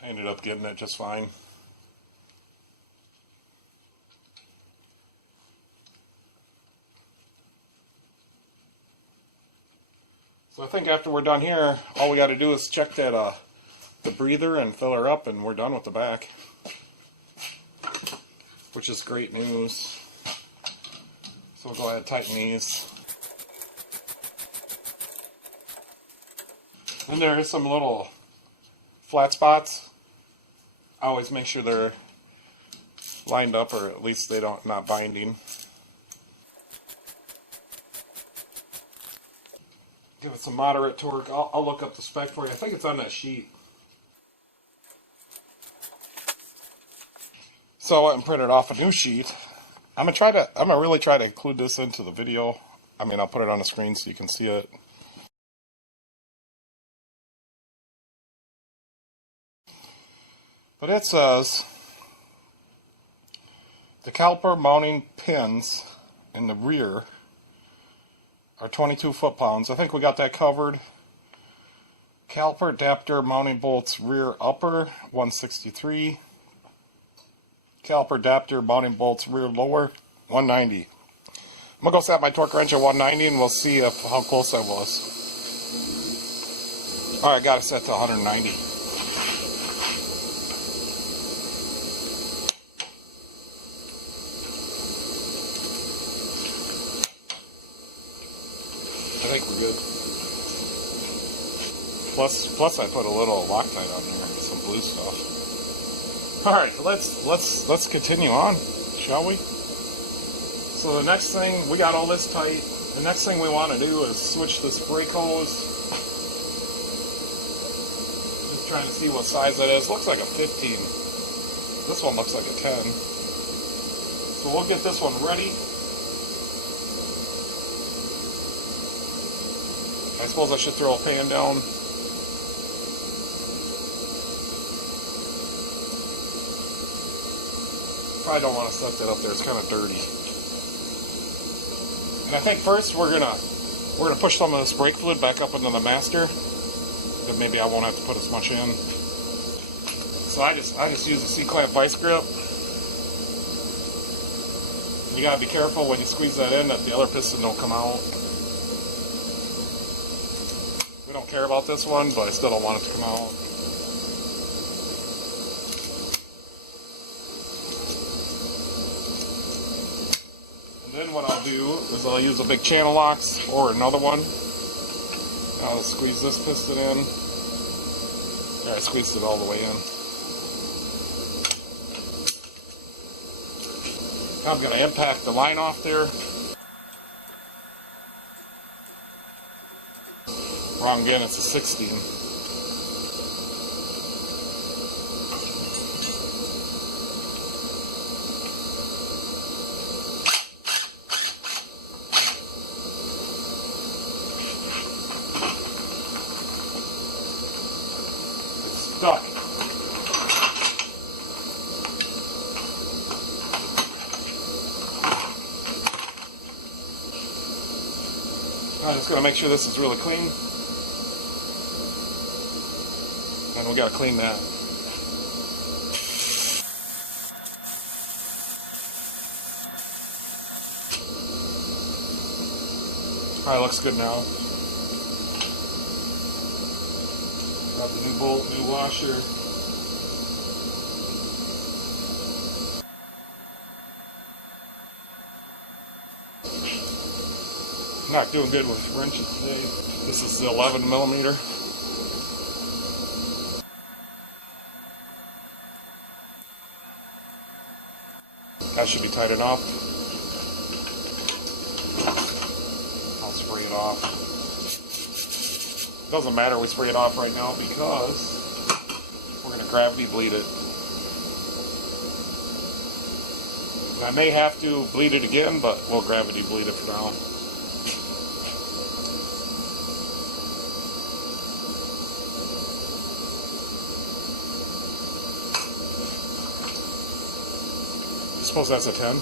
I ended up getting it just fine. So I think after we're done here, all we got to do is check that the breather and fill her up, and we're done with the back, which is great news. So we'll go ahead and tighten these. And there is some little flat spots. I always make sure they're lined up, or at least they not binding. Give it some moderate torque. I'll look up the spec for you. I think it's on that sheet. So I went and printed off a new sheet. I'm gonna really try to include this into the video. I mean, I'll put it on the screen so you can see it. But it says the caliper mounting pins in the rear are 22 foot-pounds. I think we got that covered. Caliper adapter mounting bolts rear upper 163. Caliper adapter mounting bolts rear lower 190. I'm gonna go set my torque wrench at 190 and we'll see how close I was. Alright, got it set to 190. I think we're good. Plus I put a little Loctite on there, some blue stuff. Alright, let's continue on, shall we? So the next thing, we got all this tight. The next thing we want to do is switch this brake hose. Just trying to see what size that is. Looks like a 15. This one looks like a 10. So we'll get this one ready. I suppose I should throw a pan down. Probably don't want to set that up there. It's kind of dirty. And I think first we're gonna push some of this brake fluid back up into the master. Then maybe I won't have to put as much in. So I just use a C-clamp vice grip. You gotta be careful when you squeeze that in that the other piston don't come out. We don't care about this one, but I still don't want it to come out. And then what I'll do is I'll use a big channel locks or another one. I'll squeeze this piston in. Yeah, I squeezed it all the way in. I'm going to impact the line off there. Wrong again, it's a 16. It's stuck. I'm just going to make sure this is really clean. And we got to clean that. Probably looks good now. Got the new bolt, new washer. Not doing good with wrenches today. This is the 11 millimeter. That should be tight enough. I'll spray it off. Doesn't matter, we spray it off right now because we're going to gravity bleed it. And I may have to bleed it again, but we'll gravity bleed it for now. I suppose that's a 10.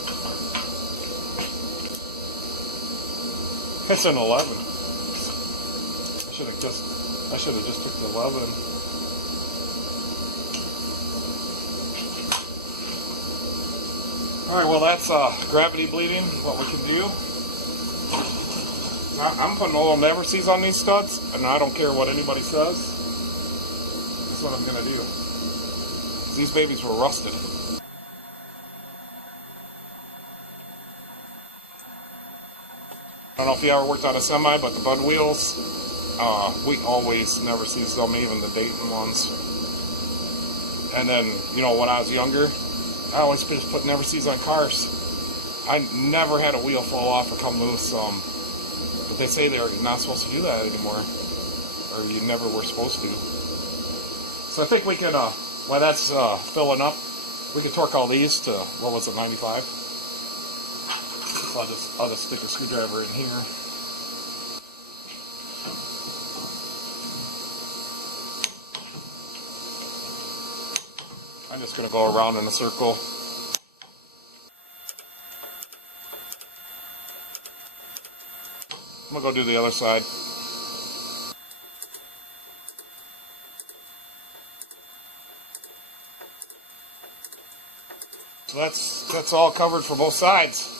It's an 11. I should have just took the 11. Alright, well that's gravity bleeding, what we can do. I'm putting oil never sees on these studs, and I don't care what anybody says. That's what I'm going to do. These babies were rusted. I don't know if you ever worked on a semi, but the bud wheels, we always never sees them, even the Dayton ones. And then, you know, when I was younger, I always just put never sees on cars. I never had a wheel fall off or come loose, but they say they're not supposed to do that anymore, or you never were supposed to. So I think we can, while that's filling up, we can torque all these to, what was it, 95? So I'll just stick a screwdriver in here. I'm just going to go around in a circle. I'm going to go do the other side. So that's all covered for both sides.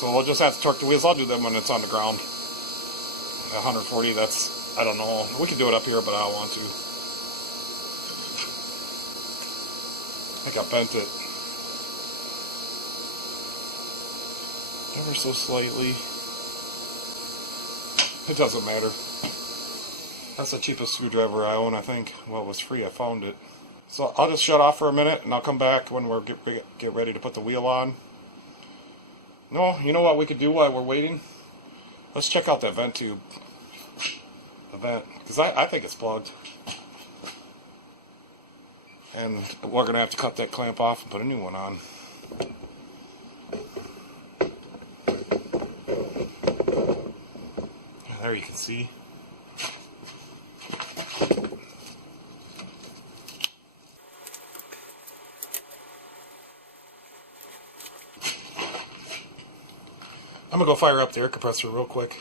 So we'll just have to torque the wheels. I'll do them when it's on the ground. 140, that's, I don't know. We can do it up here, but I don't want to. I think I bent it ever so slightly. It doesn't matter. That's the cheapest screwdriver I own, I think. Well, it was free, I found it. So I'll just shut off for a minute, and I'll come back when we're get ready to put the wheel on. No, you know what we could do while we're waiting? Let's check out that vent tube. The vent, because I think it's plugged. And we're going to have to cut that clamp off and put a new one on. There you can see. I'm going to go fire up the air compressor real quick.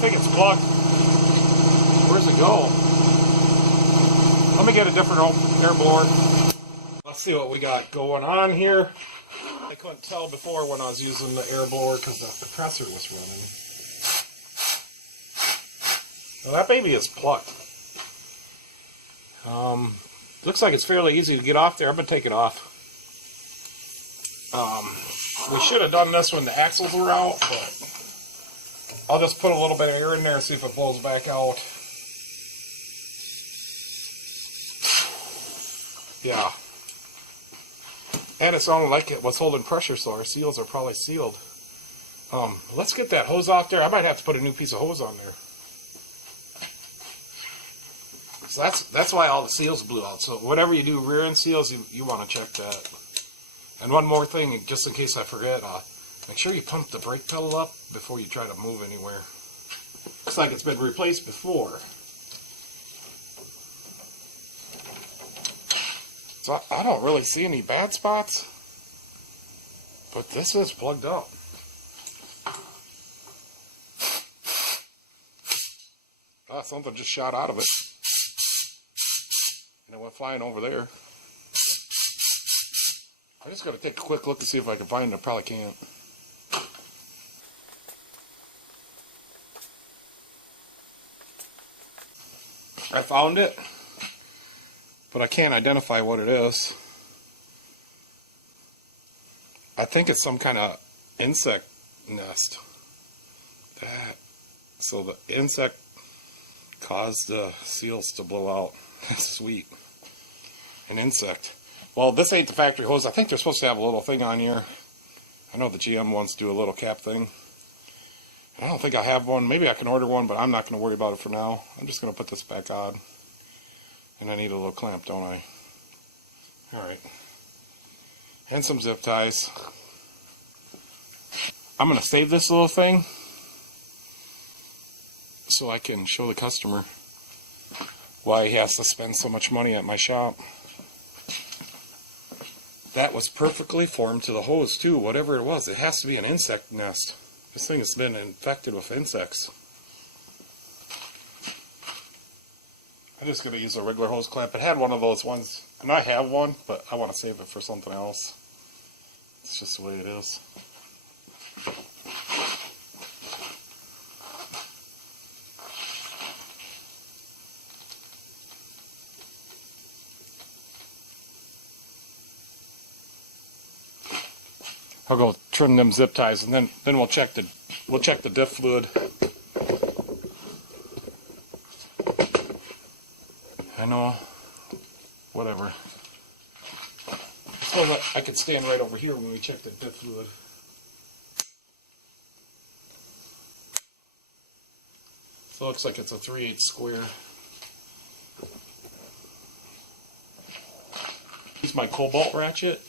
think it's plugged. Where's it go? Let me get a different air blower. Let's see what we got going on here. I couldn't tell before when I was using the air blower because the compressor was running. Well, that baby is plugged. Looks like it's fairly easy to get off there. I'm going to take it off. We should have done this when the axles were out, but I'll just put a little bit of air in there and see if it blows back out. Yeah. And it sounded like it was holding pressure, so our seals are probably sealed. Let's get that hose off there. I might have to put a new piece of hose on there. So that's why all the seals blew out. So whatever you do rear end seals, you want to check that. And one more thing, just in case I forget, make sure you pump the brake pedal up before you try to move anywhere. Looks like it's been replaced before. So I don't really see any bad spots, but this is plugged up. Something just shot out of it. And it went flying over there. I just got to take a quick look and see if I can find it. I probably can't. I found it, but I can't identify what it is. I think it's some kind of insect nest. So the insect caused the seals to blow out. That's sweet. An insect. Well, this ain't the factory hose. I think they're supposed to have a little thing on here. I know the GM wants to do a little cap thing. I don't think I have one. Maybe I can order one, but I'm not going to worry about it for now. I'm just going to put this back on. And I need a little clamp, don't I? Alright. And some zip ties. I'm going to save this little thing so I can show the customer why he has to spend so much money at my shop. That was perfectly formed to the hose too, whatever it was. It has to be an insect nest. This thing has been infected with insects. I'm just going to use a regular hose clamp. It had one of those ones, and I have one, but I want to save it for something else. It's just the way it is. I'll go trim them zip ties, and then we'll check the diff fluid. I know, whatever. I suppose I could stand right over here when we check the diff fluid. So it looks like it's a 3/8 square. Use my cobalt ratchet.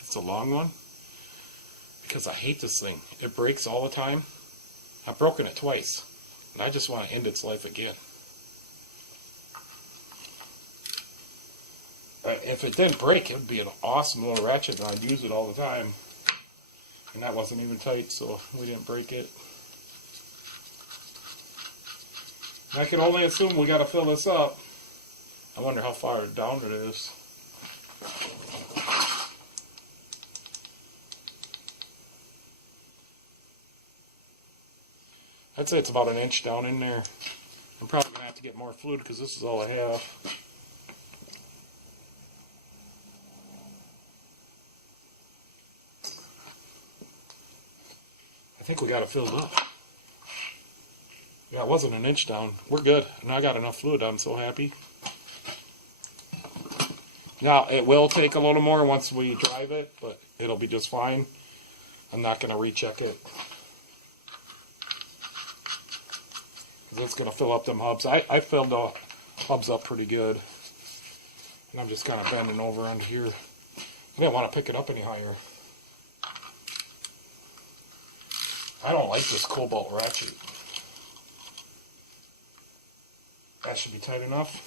It's a long one. Because I hate this thing. It breaks all the time. I've broken it twice. And I just want to end its life again. If it didn't break, it would be an awesome little ratchet and I'd use it all the time. And that wasn't even tight, so we didn't break it. And I can only assume we got to fill this up. I wonder how far down it is. I'd say it's about an inch down in there. I'm probably going to have to get more fluid because this is all I have. I think we got it filled up. Yeah, it wasn't an inch down. We're good. And I got enough fluid. I'm so happy. Now, it will take a little more once we drive it, but it'll be just fine. I'm not going to recheck it. It's going to fill up them hubs. I filled the hubs up pretty good. And I'm just kind of bending over under here. I didn't want to pick it up any higher. I don't like this cobalt ratchet. That should be tight enough.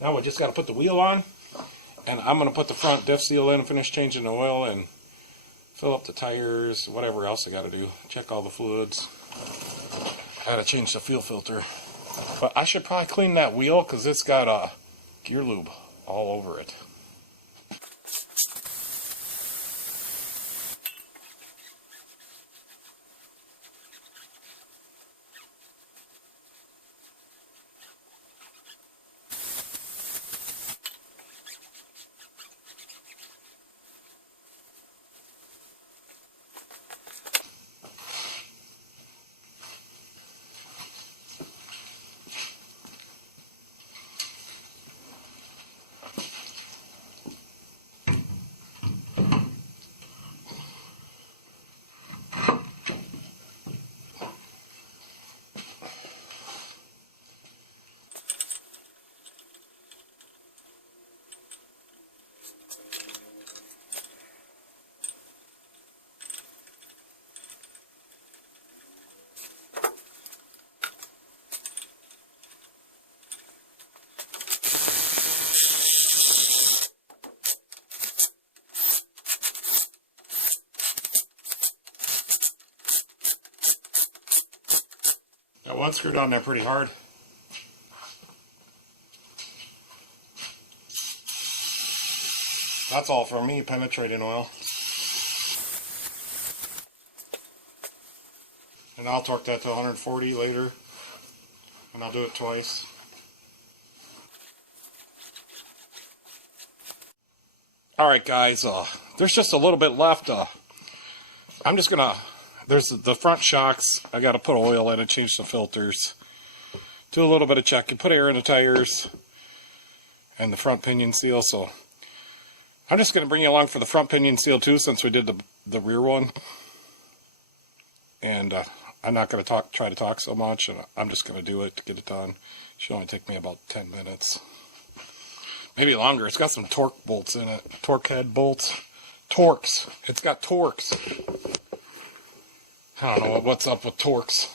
Now we just got to put the wheel on. And I'm going to put the front diff seal in and finish changing the oil and fill up the tires, whatever else I gotta do. Check all the fluids. I gotta change the fuel filter. But I should probably clean that wheel because it's got gear lube all over it. Got one screwed on there pretty hard. That's all from me penetrating oil. And I'll torque that to 140 later. And I'll do it twice. Alright guys, there's just a little bit left. I'm just gonna, there's the front shocks, I gotta put oil in and change the filters. Do a little bit of checking, put air in the tires and the front pinion seal. So I'm just gonna bring you along for the front pinion seal too, since we did the rear one. And I'm not gonna try to talk so much, and I'm just gonna do it to get it done. Should only take me about 10 minutes. Maybe longer. It's got some torque bolts in it. Torque head bolts. Torques. It's got torques. I don't know what's up with torques.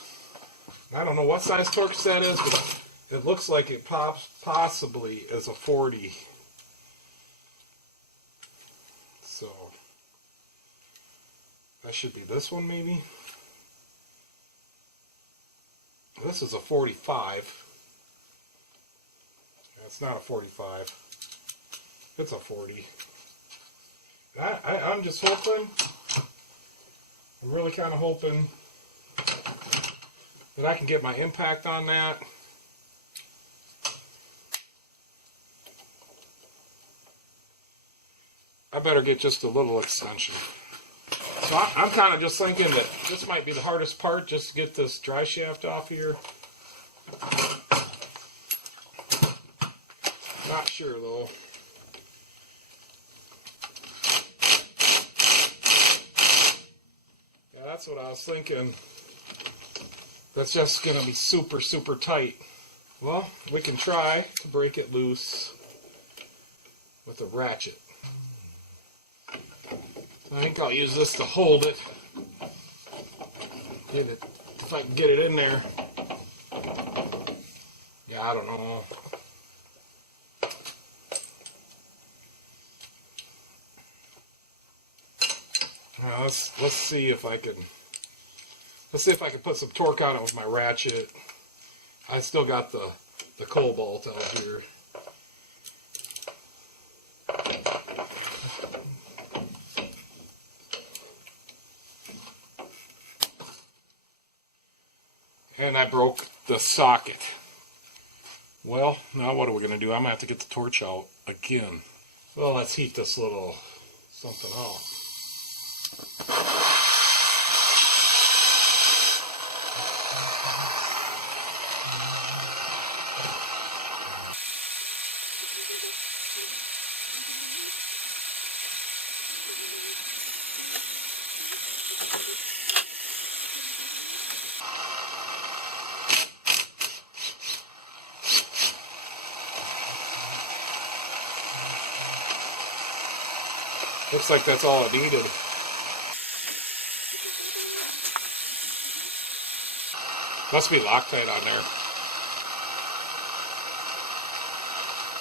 I don't know what size torques that is, but it looks like it possibly is a 40. So that should be this one maybe. This is a 45. It's not a 45. It's a 40. I'm just hoping, I'm really kind of hoping that I can get my impact on that. I better get just a little extension. So I'm kind of just thinking that this might be the hardest part, just to get this dry shaft off here. Not sure though. Yeah, that's what I was thinking. That's just going to be super, super tight. Well, we can try to break it loose with a ratchet. I think I'll use this to hold it. Get it, if I can get it in there. Yeah, I don't know. Now let's see if I can. Let's see if I can put some torque on it with my ratchet. I still got the cobalt out here. And I broke the socket. Well, now what are we going to do? I'm going to have to get the torch out again. Well, let's heat this little something out. Looks like that's all it needed. Must be Loctite on there.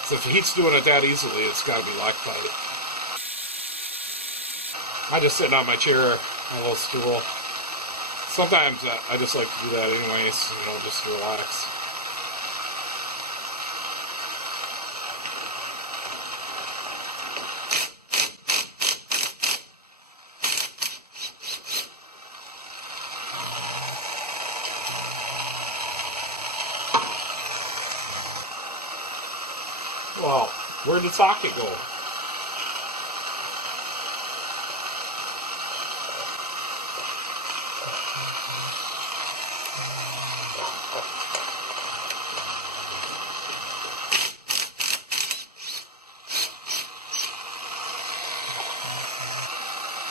So if the heat's doing it that easily, it's got to be Loctite. I just sitting on my chair, my little stool. Sometimes I just like to do that anyways, you know, just to relax. Well, where'd the socket go?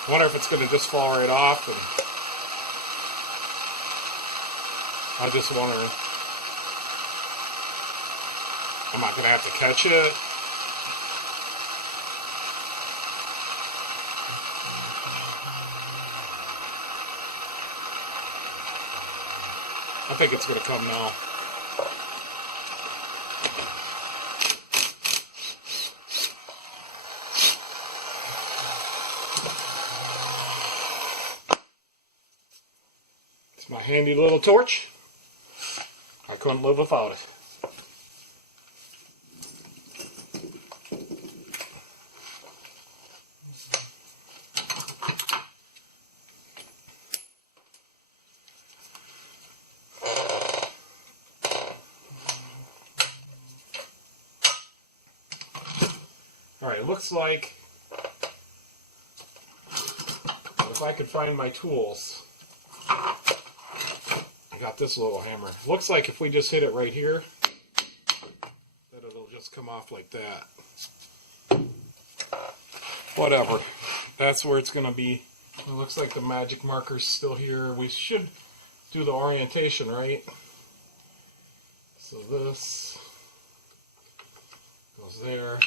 I wonder if it's going to just fall right off, and I just wonder, am I going to have to catch it? I think it's going to come now. It's my handy little torch. I couldn't live without it. Alright, it looks like if I could find my tools, I got this little hammer. Looks like if we just hit it right here, that it'll just come off like that. Whatever. That's where it's going to be. It looks like the magic marker's still here. We should do the orientation, right? So this goes there.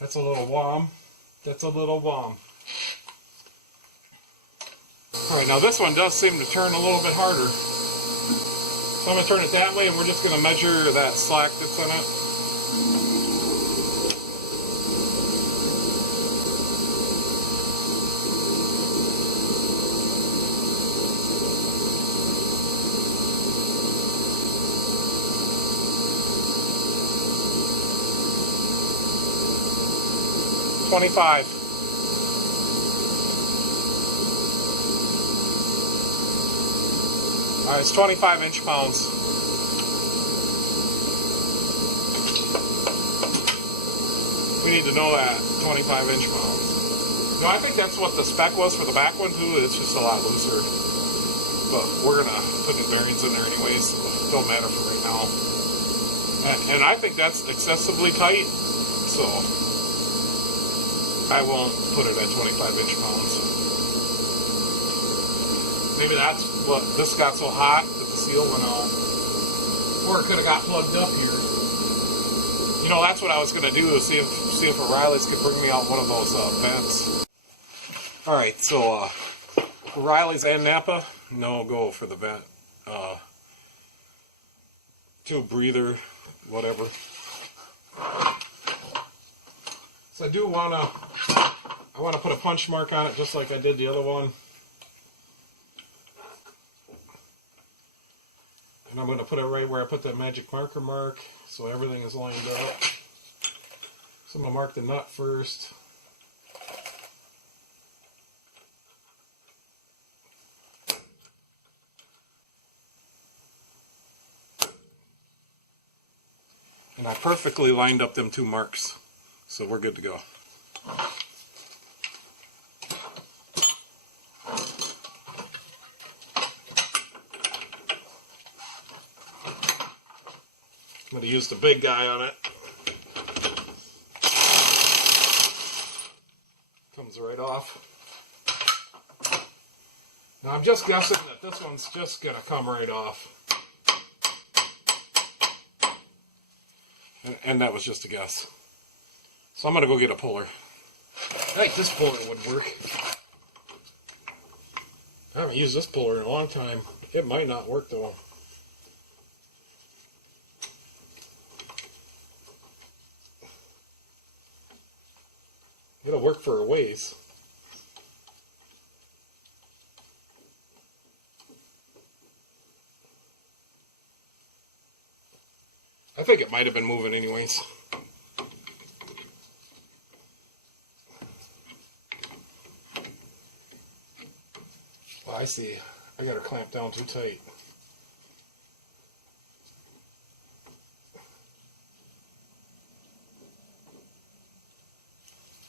That's a little wom. That's a little wom. Alright, now this one does seem to turn a little bit harder. So I'm going to turn it that way, and we're just going to measure that slack that's on it. $25. Alright, it's 25 inch-pounds. We need to know that, 25 inch-pounds. No, I think that's what the spec was for the back one too. It's just a lot looser. But we're going to put new bearings in there anyways, so it don't matter for right now. And I think that's excessively tight, so I won't put it at 25 inch-pounds. Maybe that's what this got so hot that the seal went out. Or it could have got plugged up here. You know, that's what I was going to do, is see if O'Reilly's could bring me out one of those vents. Alright, so O'Reilly's and Napa, no go for the vent. Tube breather, whatever. So I do want to put a punch mark on it just like I did the other one. And I'm going to put it right where I put that magic marker mark, so everything is lined up. So I'm going to mark the nut first. And I perfectly lined up them two marks, so we're good to go. I'm going to use the big guy on it. Comes right off. Now I'm just guessing that this one's just going to come right off. And that was just a guess. So I'm going to go get a puller. I think this puller would work. I haven't used this puller in a long time. It might not work though. It'll work for a ways. I think it might have been moving anyways. Well, I see. I got her clamped down too tight.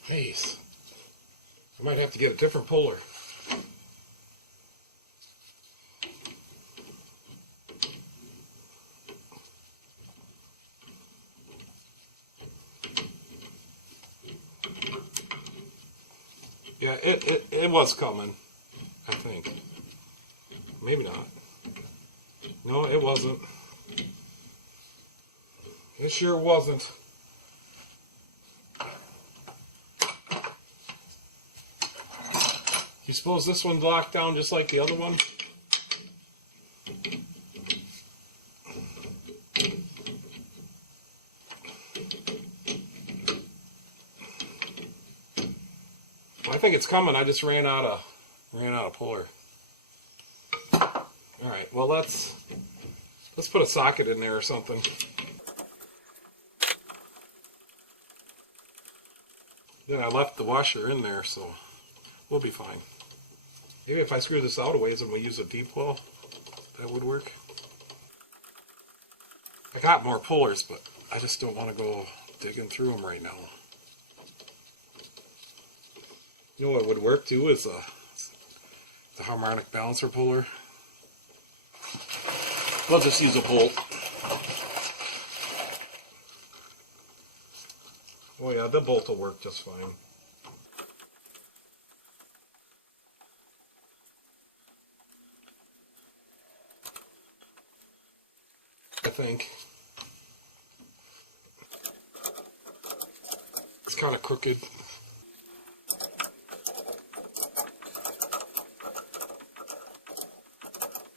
Jeez. I might have to get a different puller. Yeah, it was coming, I think. Maybe not. No, it wasn't. It sure wasn't. You suppose this one's locked down just like the other one? I think it's coming. I just ran out of puller. All right. Well, let's put a socket in there or something. Then I left the washer in there, so we'll be fine. Maybe if I screw this out a ways and we use a deep well, that would work. I got more pullers, but I just don't want to go digging through them right now. You know what would work too is the harmonic balancer puller. We'll just use a bolt. Oh yeah, the bolt will work just fine. I think. It's kind of crooked.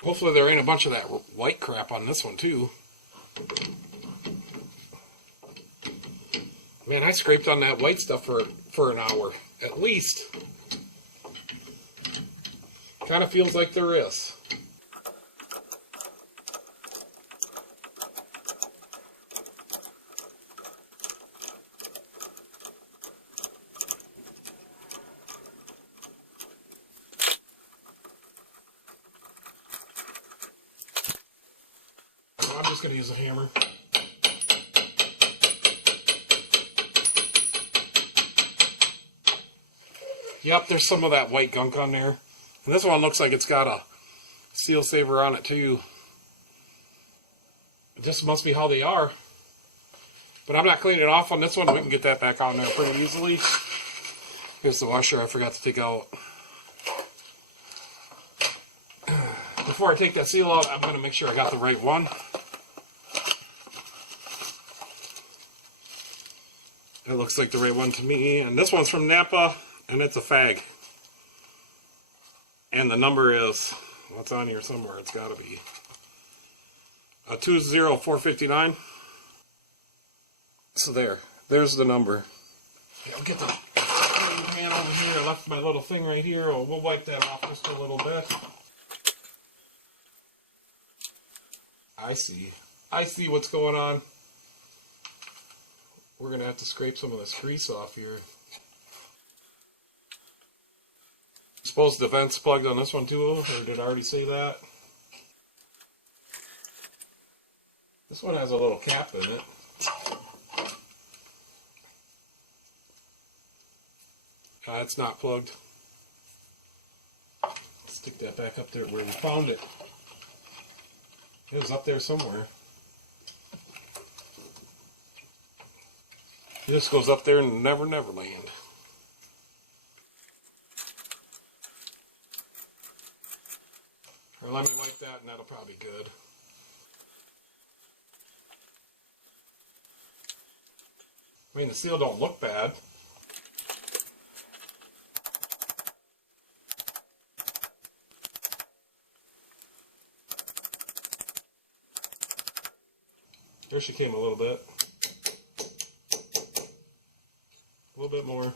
Hopefully there ain't a bunch of that white crap on this one too. Man, I scraped on that white stuff for an hour, at least. Kind of feels like there is. I'm just going to use a hammer. Yep, there's some of that white gunk on there. And this one looks like it's got a seal saver on it too. It just must be how they are. But I'm not cleaning it off on this one. We can get that back on there pretty easily. Here's the washer I forgot to take out. Before I take that seal out, I'm going to make sure I got the right one. It looks like the right one to me. And this one's from Napa, and it's a fag. And the number is, what's on here somewhere? It's got to be 20459. So there's the number. I'll get the pan over here. I left my little thing right here. We'll wipe that off just a little bit. I see what's going on. We're going to have to scrape some of this grease off here. Suppose the vent's plugged on this one too, or did I already say that? This one has a little cap in it. It's not plugged. Stick that back up there where we found it. It was up there somewhere. It just goes up there and never land. Let me wipe that and that'll probably be good. I mean, the seal don't look bad. There she came a little bit. A little bit more.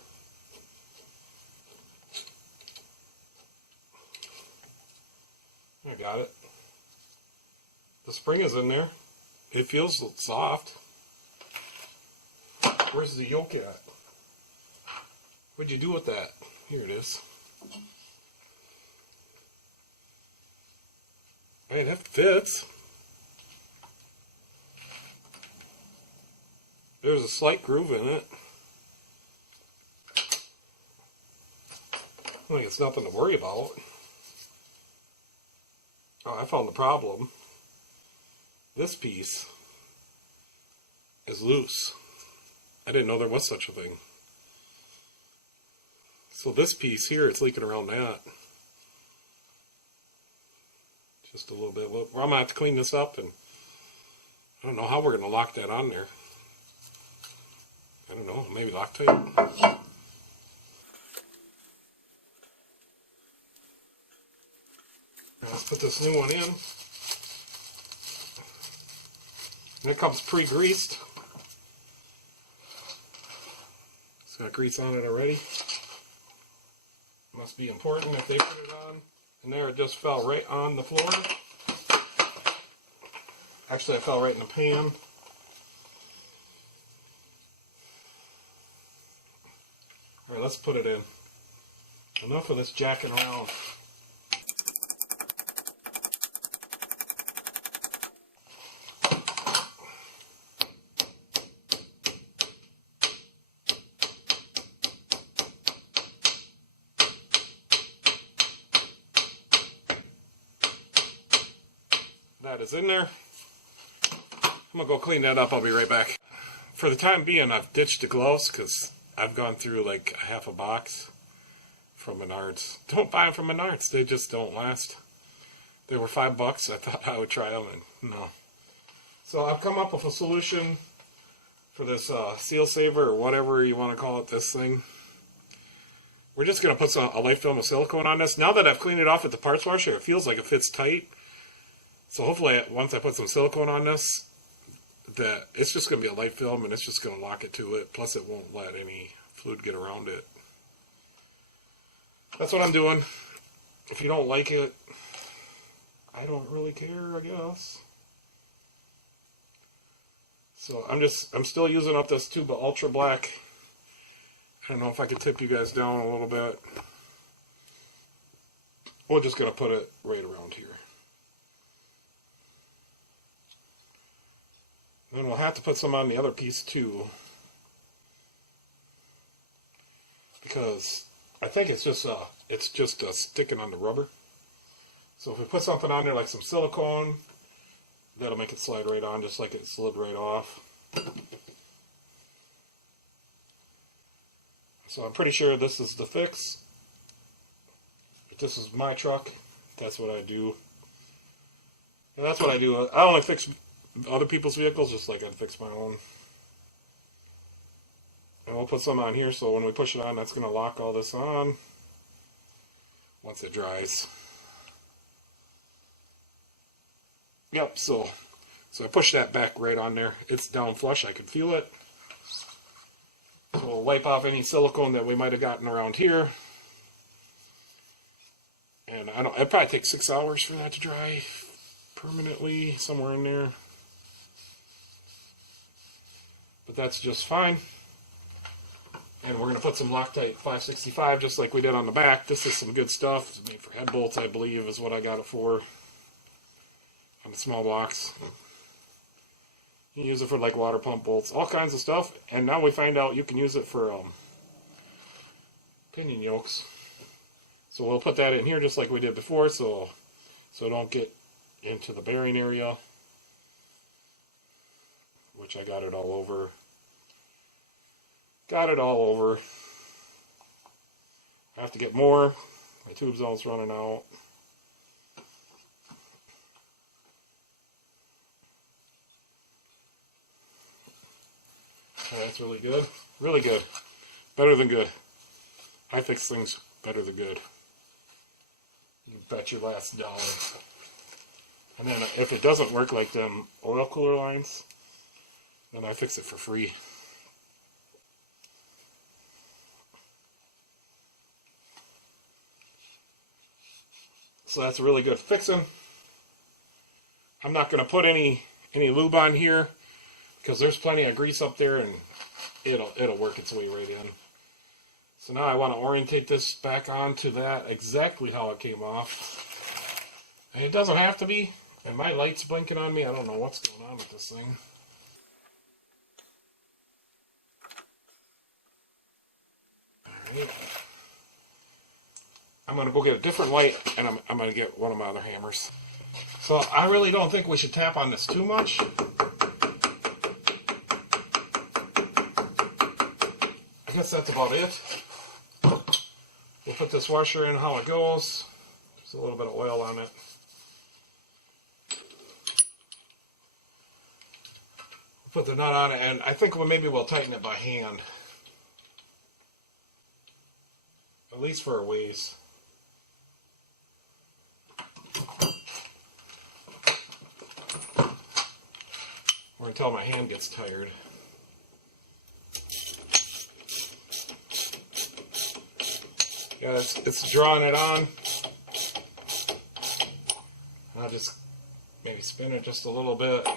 got it. The spring is in there. It feels soft. Where's the yoke at? What'd you do with that? Here it is. Hey, that fits. There's a slight groove in it. I think it's nothing to worry about. Oh, I found the problem. This piece is loose. I didn't know there was such a thing. So this piece here, it's leaking around that. Just a little bit. Well, I'm going to have to clean this up, and I don't know how we're going to lock that on there. I don't know, maybe Loctite. Now let's put this new one in. And it comes pre-greased. It's got grease on it already. Must be important if they put it on. And there, it just fell right on the floor. Actually, it fell right in the pan. Alright, let's put it in. Enough of this jacking around. That is in there. I'm going to go clean that up. I'll be right back. For the time being, I've ditched the gloves because I've gone through like half a box from Menards. Don't buy them from Menards. They just don't last. They were $5. I thought I would try them, and no. So I've come up with a solution for this seal saver, or whatever you want to call it, this thing. We're just going to put a light film of silicone on this. Now that I've cleaned it off with the parts washer, it feels like it fits tight. So hopefully once I put some silicone on this, that it's just going to be a light film and it's just going to lock it to it. Plus it won't let any fluid get around it. That's what I'm doing. If you don't like it, I don't really care, I guess. So I'm still using up this tube of Ultra Black. I don't know if I could tip you guys down a little bit. We're just going to put it right around here. Then we'll have to put some on the other piece too, because I think it's just sticking on the rubber. So if we put something on there like some silicone, that'll make it slide right on, just like it slid right off. So I'm pretty sure this is the fix. If this is my truck, that's what I do. And that's what I do. I only fix other people's vehicles just like I'd fix my own. And we'll put some on here so when we push it on, that's going to lock all this on once it dries. Yep, so I push that back right on there. It's down flush, I can feel it. So we'll wipe off any silicone that we might have gotten around here. And it'd probably take 6 hours for that to dry permanently, somewhere in there. But that's just fine. And we're going to put some Loctite 565 just like we did on the back. This is some good stuff. It's made for head bolts, I believe, is what I got it for. On the small box. You can use it for like water pump bolts, all kinds of stuff. And now we find out you can use it for pinion yokes. So we'll put that in here just like we did before, so don't get into the bearing area, which I got it all over. Got it all over. I have to get more. My tube's almost running out. Oh, that's really good. Really good. Better than good. I fix things better than good. You bet your last dollar. And then if it doesn't work like them oil cooler lines, then I fix it for free. So that's a really good fixing. I'm not going to put any lube on here because there's plenty of grease up there and it'll work its way right in. So now I want to orientate this back onto that exactly how it came off. And it doesn't have to be. And my light's blinking on me. I don't know what's going on with this thing. Alright. I'm going to go get a different light and I'm going to get one of my other hammers. So I really don't think we should tap on this too much. I guess that's about it. We'll put this washer in how it goes. Just a little bit of oil on it. Put the nut on it, and I think maybe we'll tighten it by hand. At least for a ways. Or until my hand gets tired. Yeah, it's drawing it on. I'll just maybe spin it just a little bit. All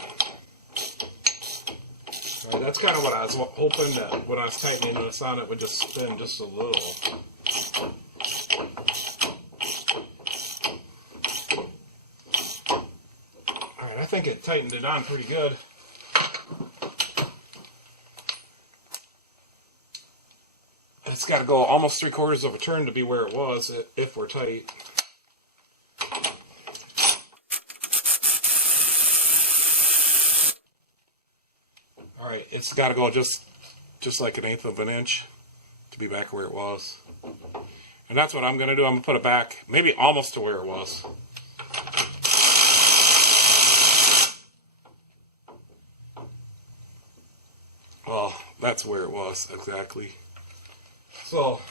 right, that's kind of what I was hoping, that when I was tightening this on, it would just spin just a little. Alright, I think it tightened it on pretty good. It's got to go almost 3/4 of a turn to be where it was if we're tight. Alright, it's got to go just like 1/8 of an inch to be back where it was. And that's what I'm going to do. I'm going to put it back maybe almost to where it was. Well, that's where it was exactly. So,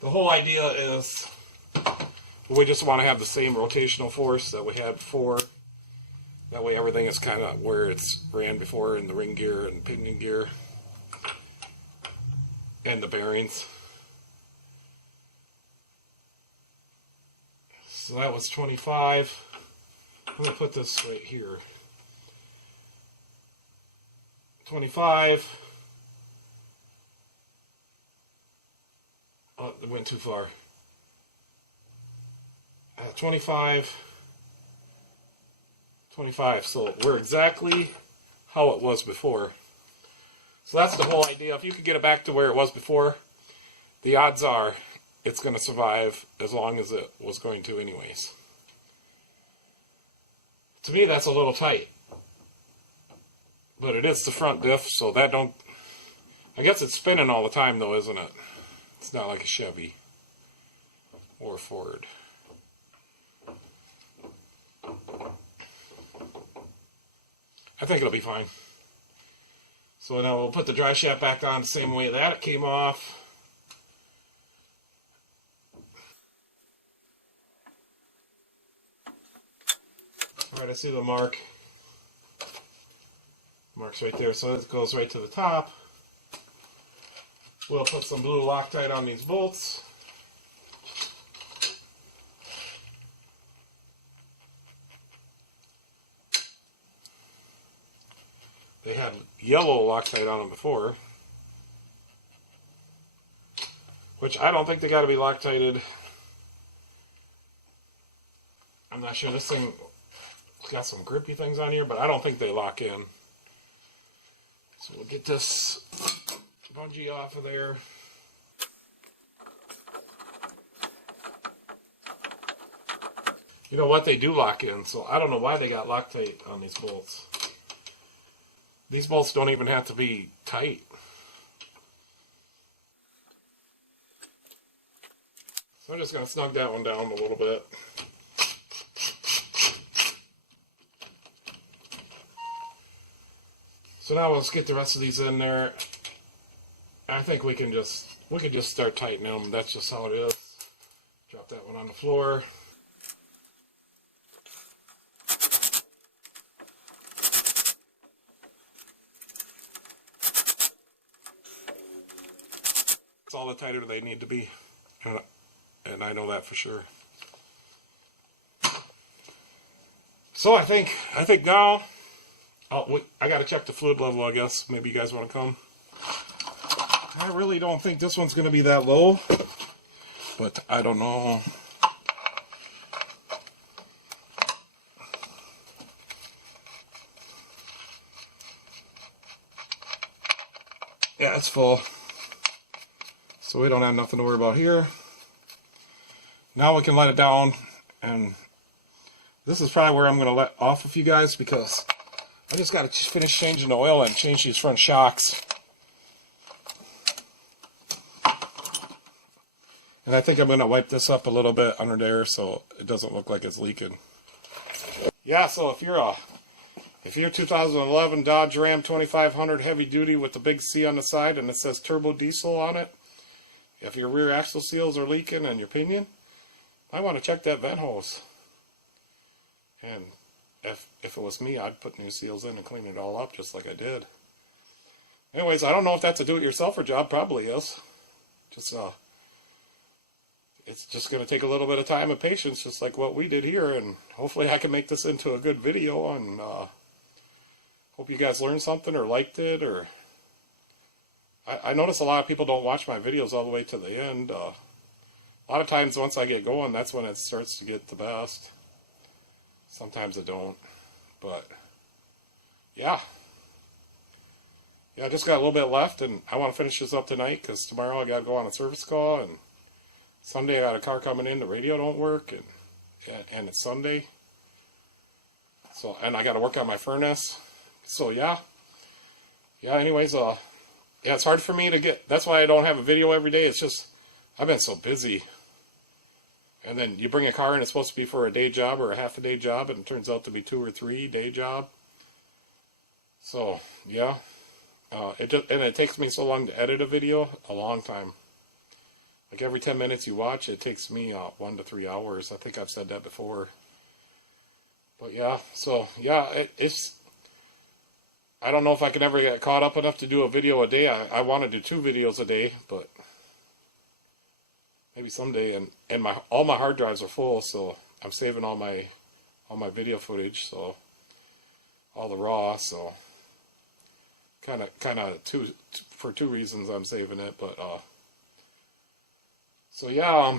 the whole idea is we just want to have the same rotational force that we had before. That way everything is kind of where it's ran before in the ring gear and pinion gear. And the bearings. So that was 25. I'm going to put this right here. 25. Oh, it went too far. 25. 25. So we're exactly how it was before. So that's the whole idea. If you could get it back to where it was before, the odds are it's going to survive as long as it was going to anyways. To me, that's a little tight. But it is the front diff, so that don't... I guess it's spinning all the time though, isn't it? It's not like a Chevy or a Ford. I think it'll be fine. So now we'll put the dry shaft back on the same way that it came off. Alright, I see the mark. Mark's right there, so it goes right to the top. We'll put some blue Loctite on these bolts. They had yellow Loctite on them before, which I don't think they got to be Loctited. I'm not sure. This thing got some grippy things on here, but I don't think they lock in. So we'll get this bungee off of there. You know what? They do lock in, so I don't know why they got Loctite on these bolts. These bolts don't even have to be tight. So I'm just going to snug that one down a little bit. So now let's get the rest of these in there. I think we can just start tightening them. That's just how it is. Drop that one on the floor. It's all the tighter they need to be, and I know that for sure. So I think now, oh, wait, I got to check the fluid level, I guess. Maybe you guys want to come. I really don't think this one's going to be that low, but I don't know. Yeah, it's full. So we don't have nothing to worry about here. Now we can let it down, and this is probably where I'm going to let off with you guys, because I just got to finish changing the oil and change these front shocks. And I think I'm going to wipe this up a little bit under there so it doesn't look like it's leaking. Yeah, so if you're 2011 Dodge Ram 2500 heavy duty with the big C on the side and it says turbo diesel on it, if your rear axle seals are leaking and your pinion, I want to check that vent hose. And if it was me, I'd put new seals in and clean it all up just like I did. Anyways, I don't know if that's a do-it-yourselfer job. Probably is. It's just going to take a little bit of time and patience, just like what we did here, and hopefully I can make this into a good video, and hope you guys learned something or liked it. Or I notice a lot of people don't watch my videos all the way to the end. A lot of times once I get going, that's when it starts to get the best. Sometimes it don't, but yeah, I just got a little bit left, and I want to finish this up tonight because tomorrow I got to go on a service call, and Sunday I got a car coming in, the radio don't work, and it's Sunday, so, and I got to work on my furnace, so yeah, anyways, yeah, it's hard for me to get, that's why I don't have a video every day. It's just, I've been so busy. And then you bring a car and it's supposed to be for a day job or a half a day job, and it turns out to be 2 or 3 day job. So yeah, it takes me so long to edit a video, a long time. Like every 10 minutes you watch, it takes me 1 to 3 hours. I think I've said that before. But yeah, so yeah, it's. I don't know if I can ever get caught up enough to do a video a day. I want to do 2 videos a day, but maybe someday. And all my hard drives are full, so I'm saving all my video footage, so all the raw. So kind of for 2 reasons I'm saving it, but so yeah,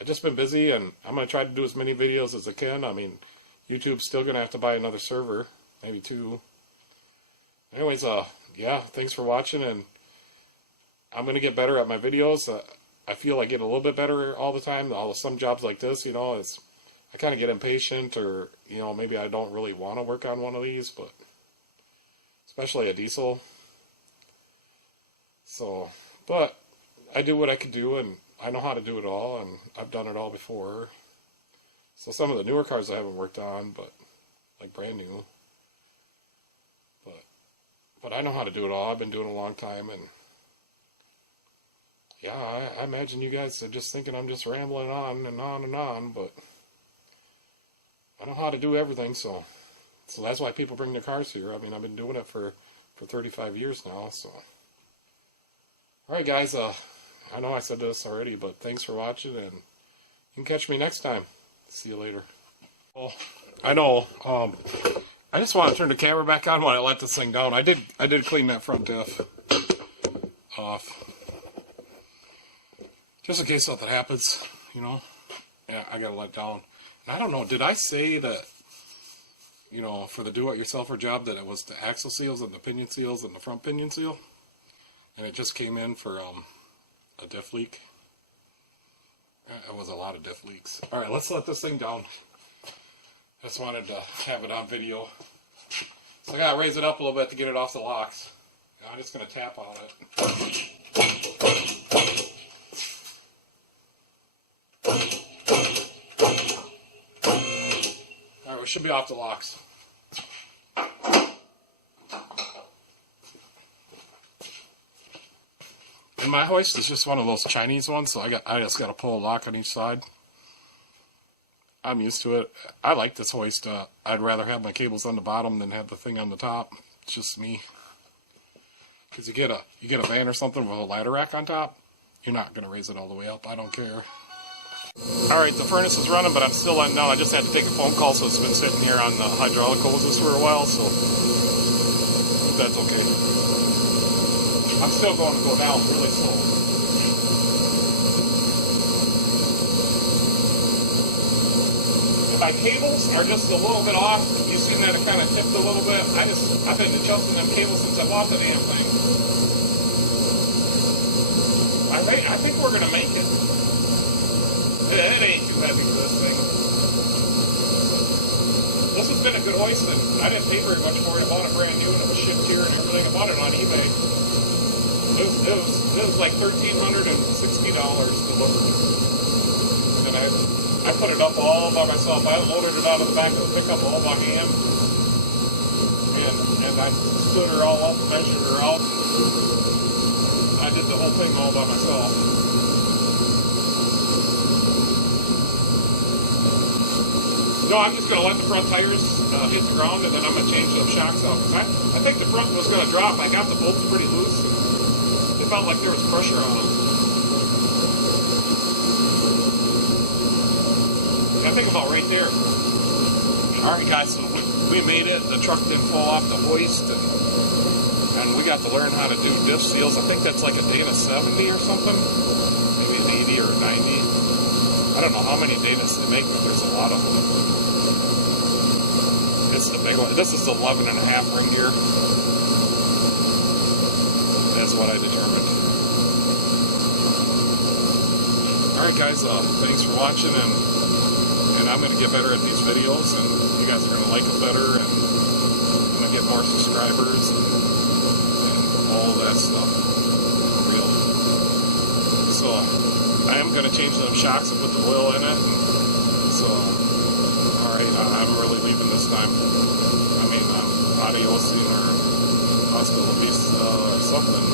I've just been busy, and I'm gonna try to do as many videos as I can. I mean, YouTube's still gonna have to buy another server, maybe 2. Anyways, yeah, thanks for watching, and I'm gonna get better at my videos. I feel I get a little bit better all the time. Some jobs like this, I kind of get impatient, or maybe I don't really want to work on one of these, but especially a diesel. So, but I do what I can do, and I know how to do it all, and I've done it all before. So some of the newer cars I haven't worked on, but like brand new. But I know how to do it all. I've been doing it a long time, and yeah, I imagine you guys are just thinking I'm just rambling on and on and on, but I know how to do everything, so that's why people bring their cars here. I mean, I've been doing it for 35 years now, so. Alright guys, I know I said this already, but thanks for watching, and you can catch me next time. See you later. Well, I know, I just want to turn the camera back on when I let this thing down. I did clean that front diff off. Just in case something happens, Yeah, I gotta let it down. And I don't know, did I say that, for the do-it-yourselfer job, that it was the axle seals and the pinion seals and the front pinion seal? And it just came in for a diff leak? It was a lot of diff leaks. Alright, let's let this thing down. Just wanted to have it on video. So I gotta raise it up a little bit to get it off the locks. I'm just gonna tap on it. Alright, we should be off the locks. And my hoist is just one of those Chinese ones, so I just got to pull a lock on each side. I'm used to it. I like this hoist. I'd rather have my cables on the bottom than have the thing on the top. It's just me. Because you get a van or something with a ladder rack on top, you're not going to raise it all the way up. I don't care. Alright, the furnace is running, but I'm still letting down. I just had to take a phone call, so it's been sitting here on the hydraulic hoses for a while, so that's okay. I'm still going to go down really slow. My cables are just a little bit off. You seen that it kind of tipped a little bit. I've been adjusting them cables since I bought the damn thing. I think we're gonna make it. It ain't too heavy for this thing. This has been a good hoist, and I didn't pay very much for it. I bought it brand new, and it was shipped here and everything. I bought it on eBay. It was like $1,360 delivered, and I put it up all by myself. I loaded it out of the back of the pickup all by hand, and I stood her all up, measured her out. I did the whole thing all by myself. No, I'm just going to let the front tires hit the ground, and then I'm going to change those shocks out. Because I think the front was going to drop. I got the bolts pretty loose. It felt like there was pressure on them. I think about right there. Alright guys, so we made it. The truck didn't fall off the hoist, and we got to learn how to do diff seals. I think that's like a Dana 70 or something. Maybe an 80 or a 90. I don't know how many Danas they make, but there's a lot of them. It's the big one. This is the 11.5 ring gear. That's what I determined. Alright guys, thanks for watching, and I'm going to get better at these videos, and you guys are going to like them better, and I'm going to get more subscribers, and all that stuff for real. So, I am going to change them shocks and put the oil in it, and so, alright, I'm really leaving this time. I mean, adios, or hasta la vista, or something,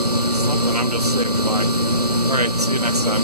I'm just saying goodbye. Alright, see you next time.